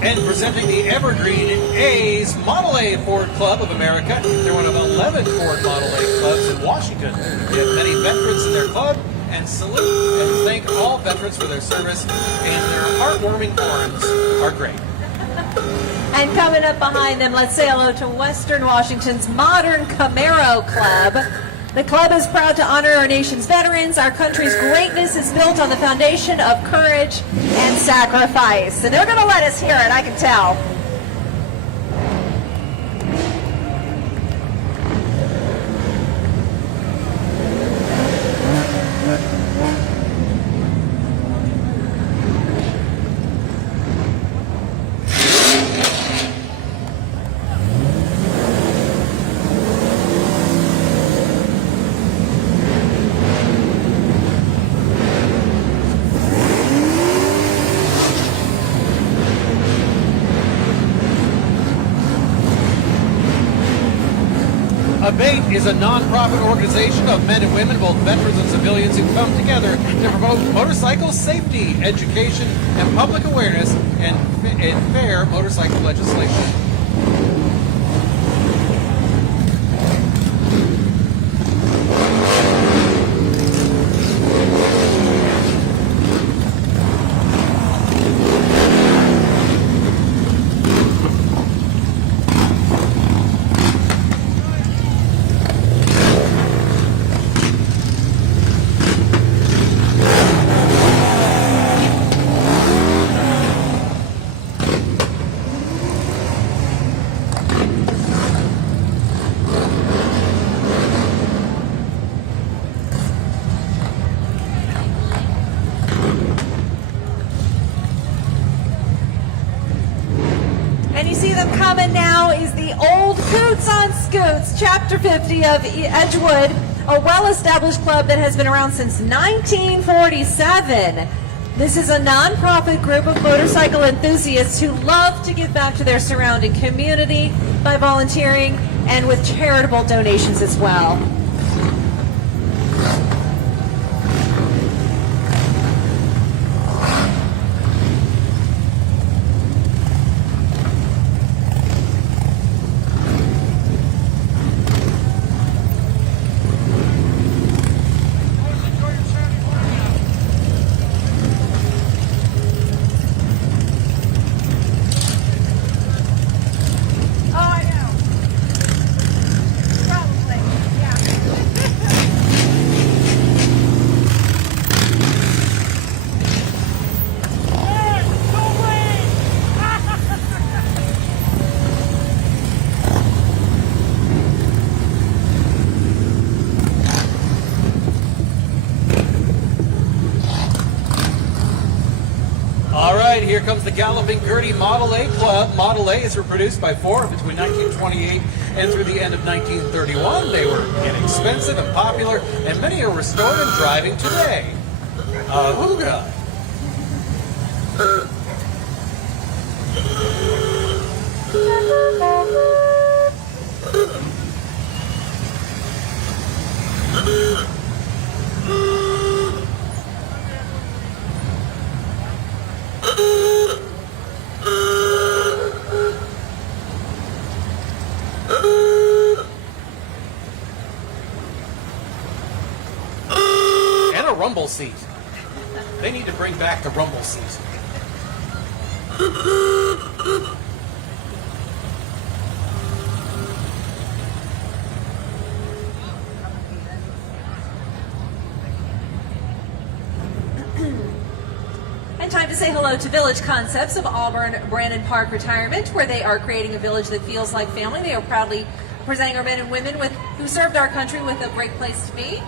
And presenting the Evergreen A's Model A Ford Club of America. They're one of 11 Ford Model A clubs in Washington. They have many veterans in their club, and salute and thank all veterans for their service, and their heartwarming forums are great. And coming up behind them, let's say hello to Western Washington's Modern Camaro Club. The club is proud to honor our nation's veterans. Our country's greatness is built on the foundation of courage and sacrifice. And they're going to let us hear it, I can tell. ABATE is a non-profit organization of men and women, both veterans and civilians, who come together to promote motorcycle safety, education, and public awareness and fair motorcycle legislation. Coming now is the Old Coots on Scoots, Chapter 50 of Edgewood, a well-established club that has been around since 1947. This is a non-profit group of motorcycle enthusiasts who love to give back to their surrounding community by volunteering and with charitable donations as well. Here comes the Galloping Gertie Model A Club. Model A's were produced by Ford between 1928 and through the end of 1931. They were inexpensive and popular, and many are restored and driving today. Hooga! Rumble seat. They need to bring back the rumble seat. And time to say hello to Village Concepts of Auburn Brandon Park Retirement, where they are creating a village that feels like family. They are proudly presenting our men and women who served our country with a great place to be.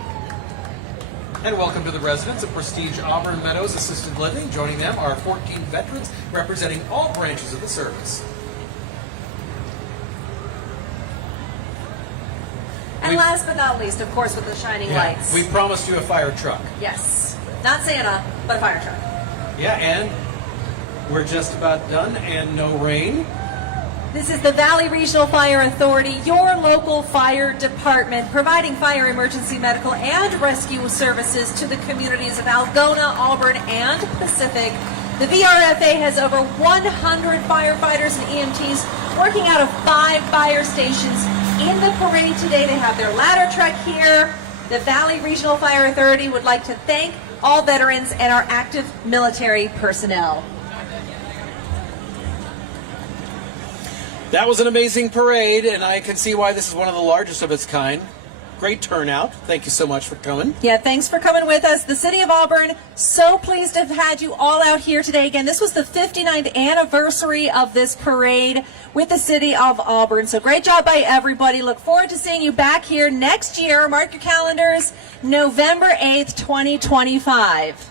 And welcome to the residents of Prestige Auburn Meadows Assisted Living. Joining them are 14 veterans representing all branches of the service. And last but not least, of course, with the shining lights. We promised you a fire truck. Yes. Not Santa, but a fire truck. Yeah, and we're just about done, and no rain. This is the Valley Regional Fire Authority, your local fire department, providing fire emergency medical and rescue services to the communities of Algona, Auburn, and Pacific. The VRFA has over 100 firefighters and EMTs working out of 5 fire stations. In the parade today, they have their ladder truck here. The Valley Regional Fire Authority would like to thank all veterans and our active military personnel. That was an amazing parade, and I can see why this is one of the largest of its kind. great turnout. Thank you so much for coming. Yeah, thanks for coming with us. The City of Auburn, so pleased to have had you all out here today. Again, this was the 59th anniversary of this parade with the City of Auburn. So great job by everybody. Look forward to seeing you back here next year. Mark your calendars, November 8th, 2025.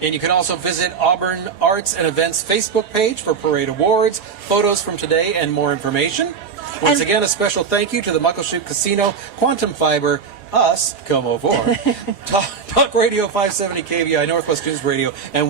And you can also visit Auburn Arts and Events Facebook page for parade awards, photos from today, and more information. Once again, a special thank you to the Muckleshoot Casino, Quantum Fiber, us, KOMO 4, Talk Radio 570 KVI, Northwest News Radio, and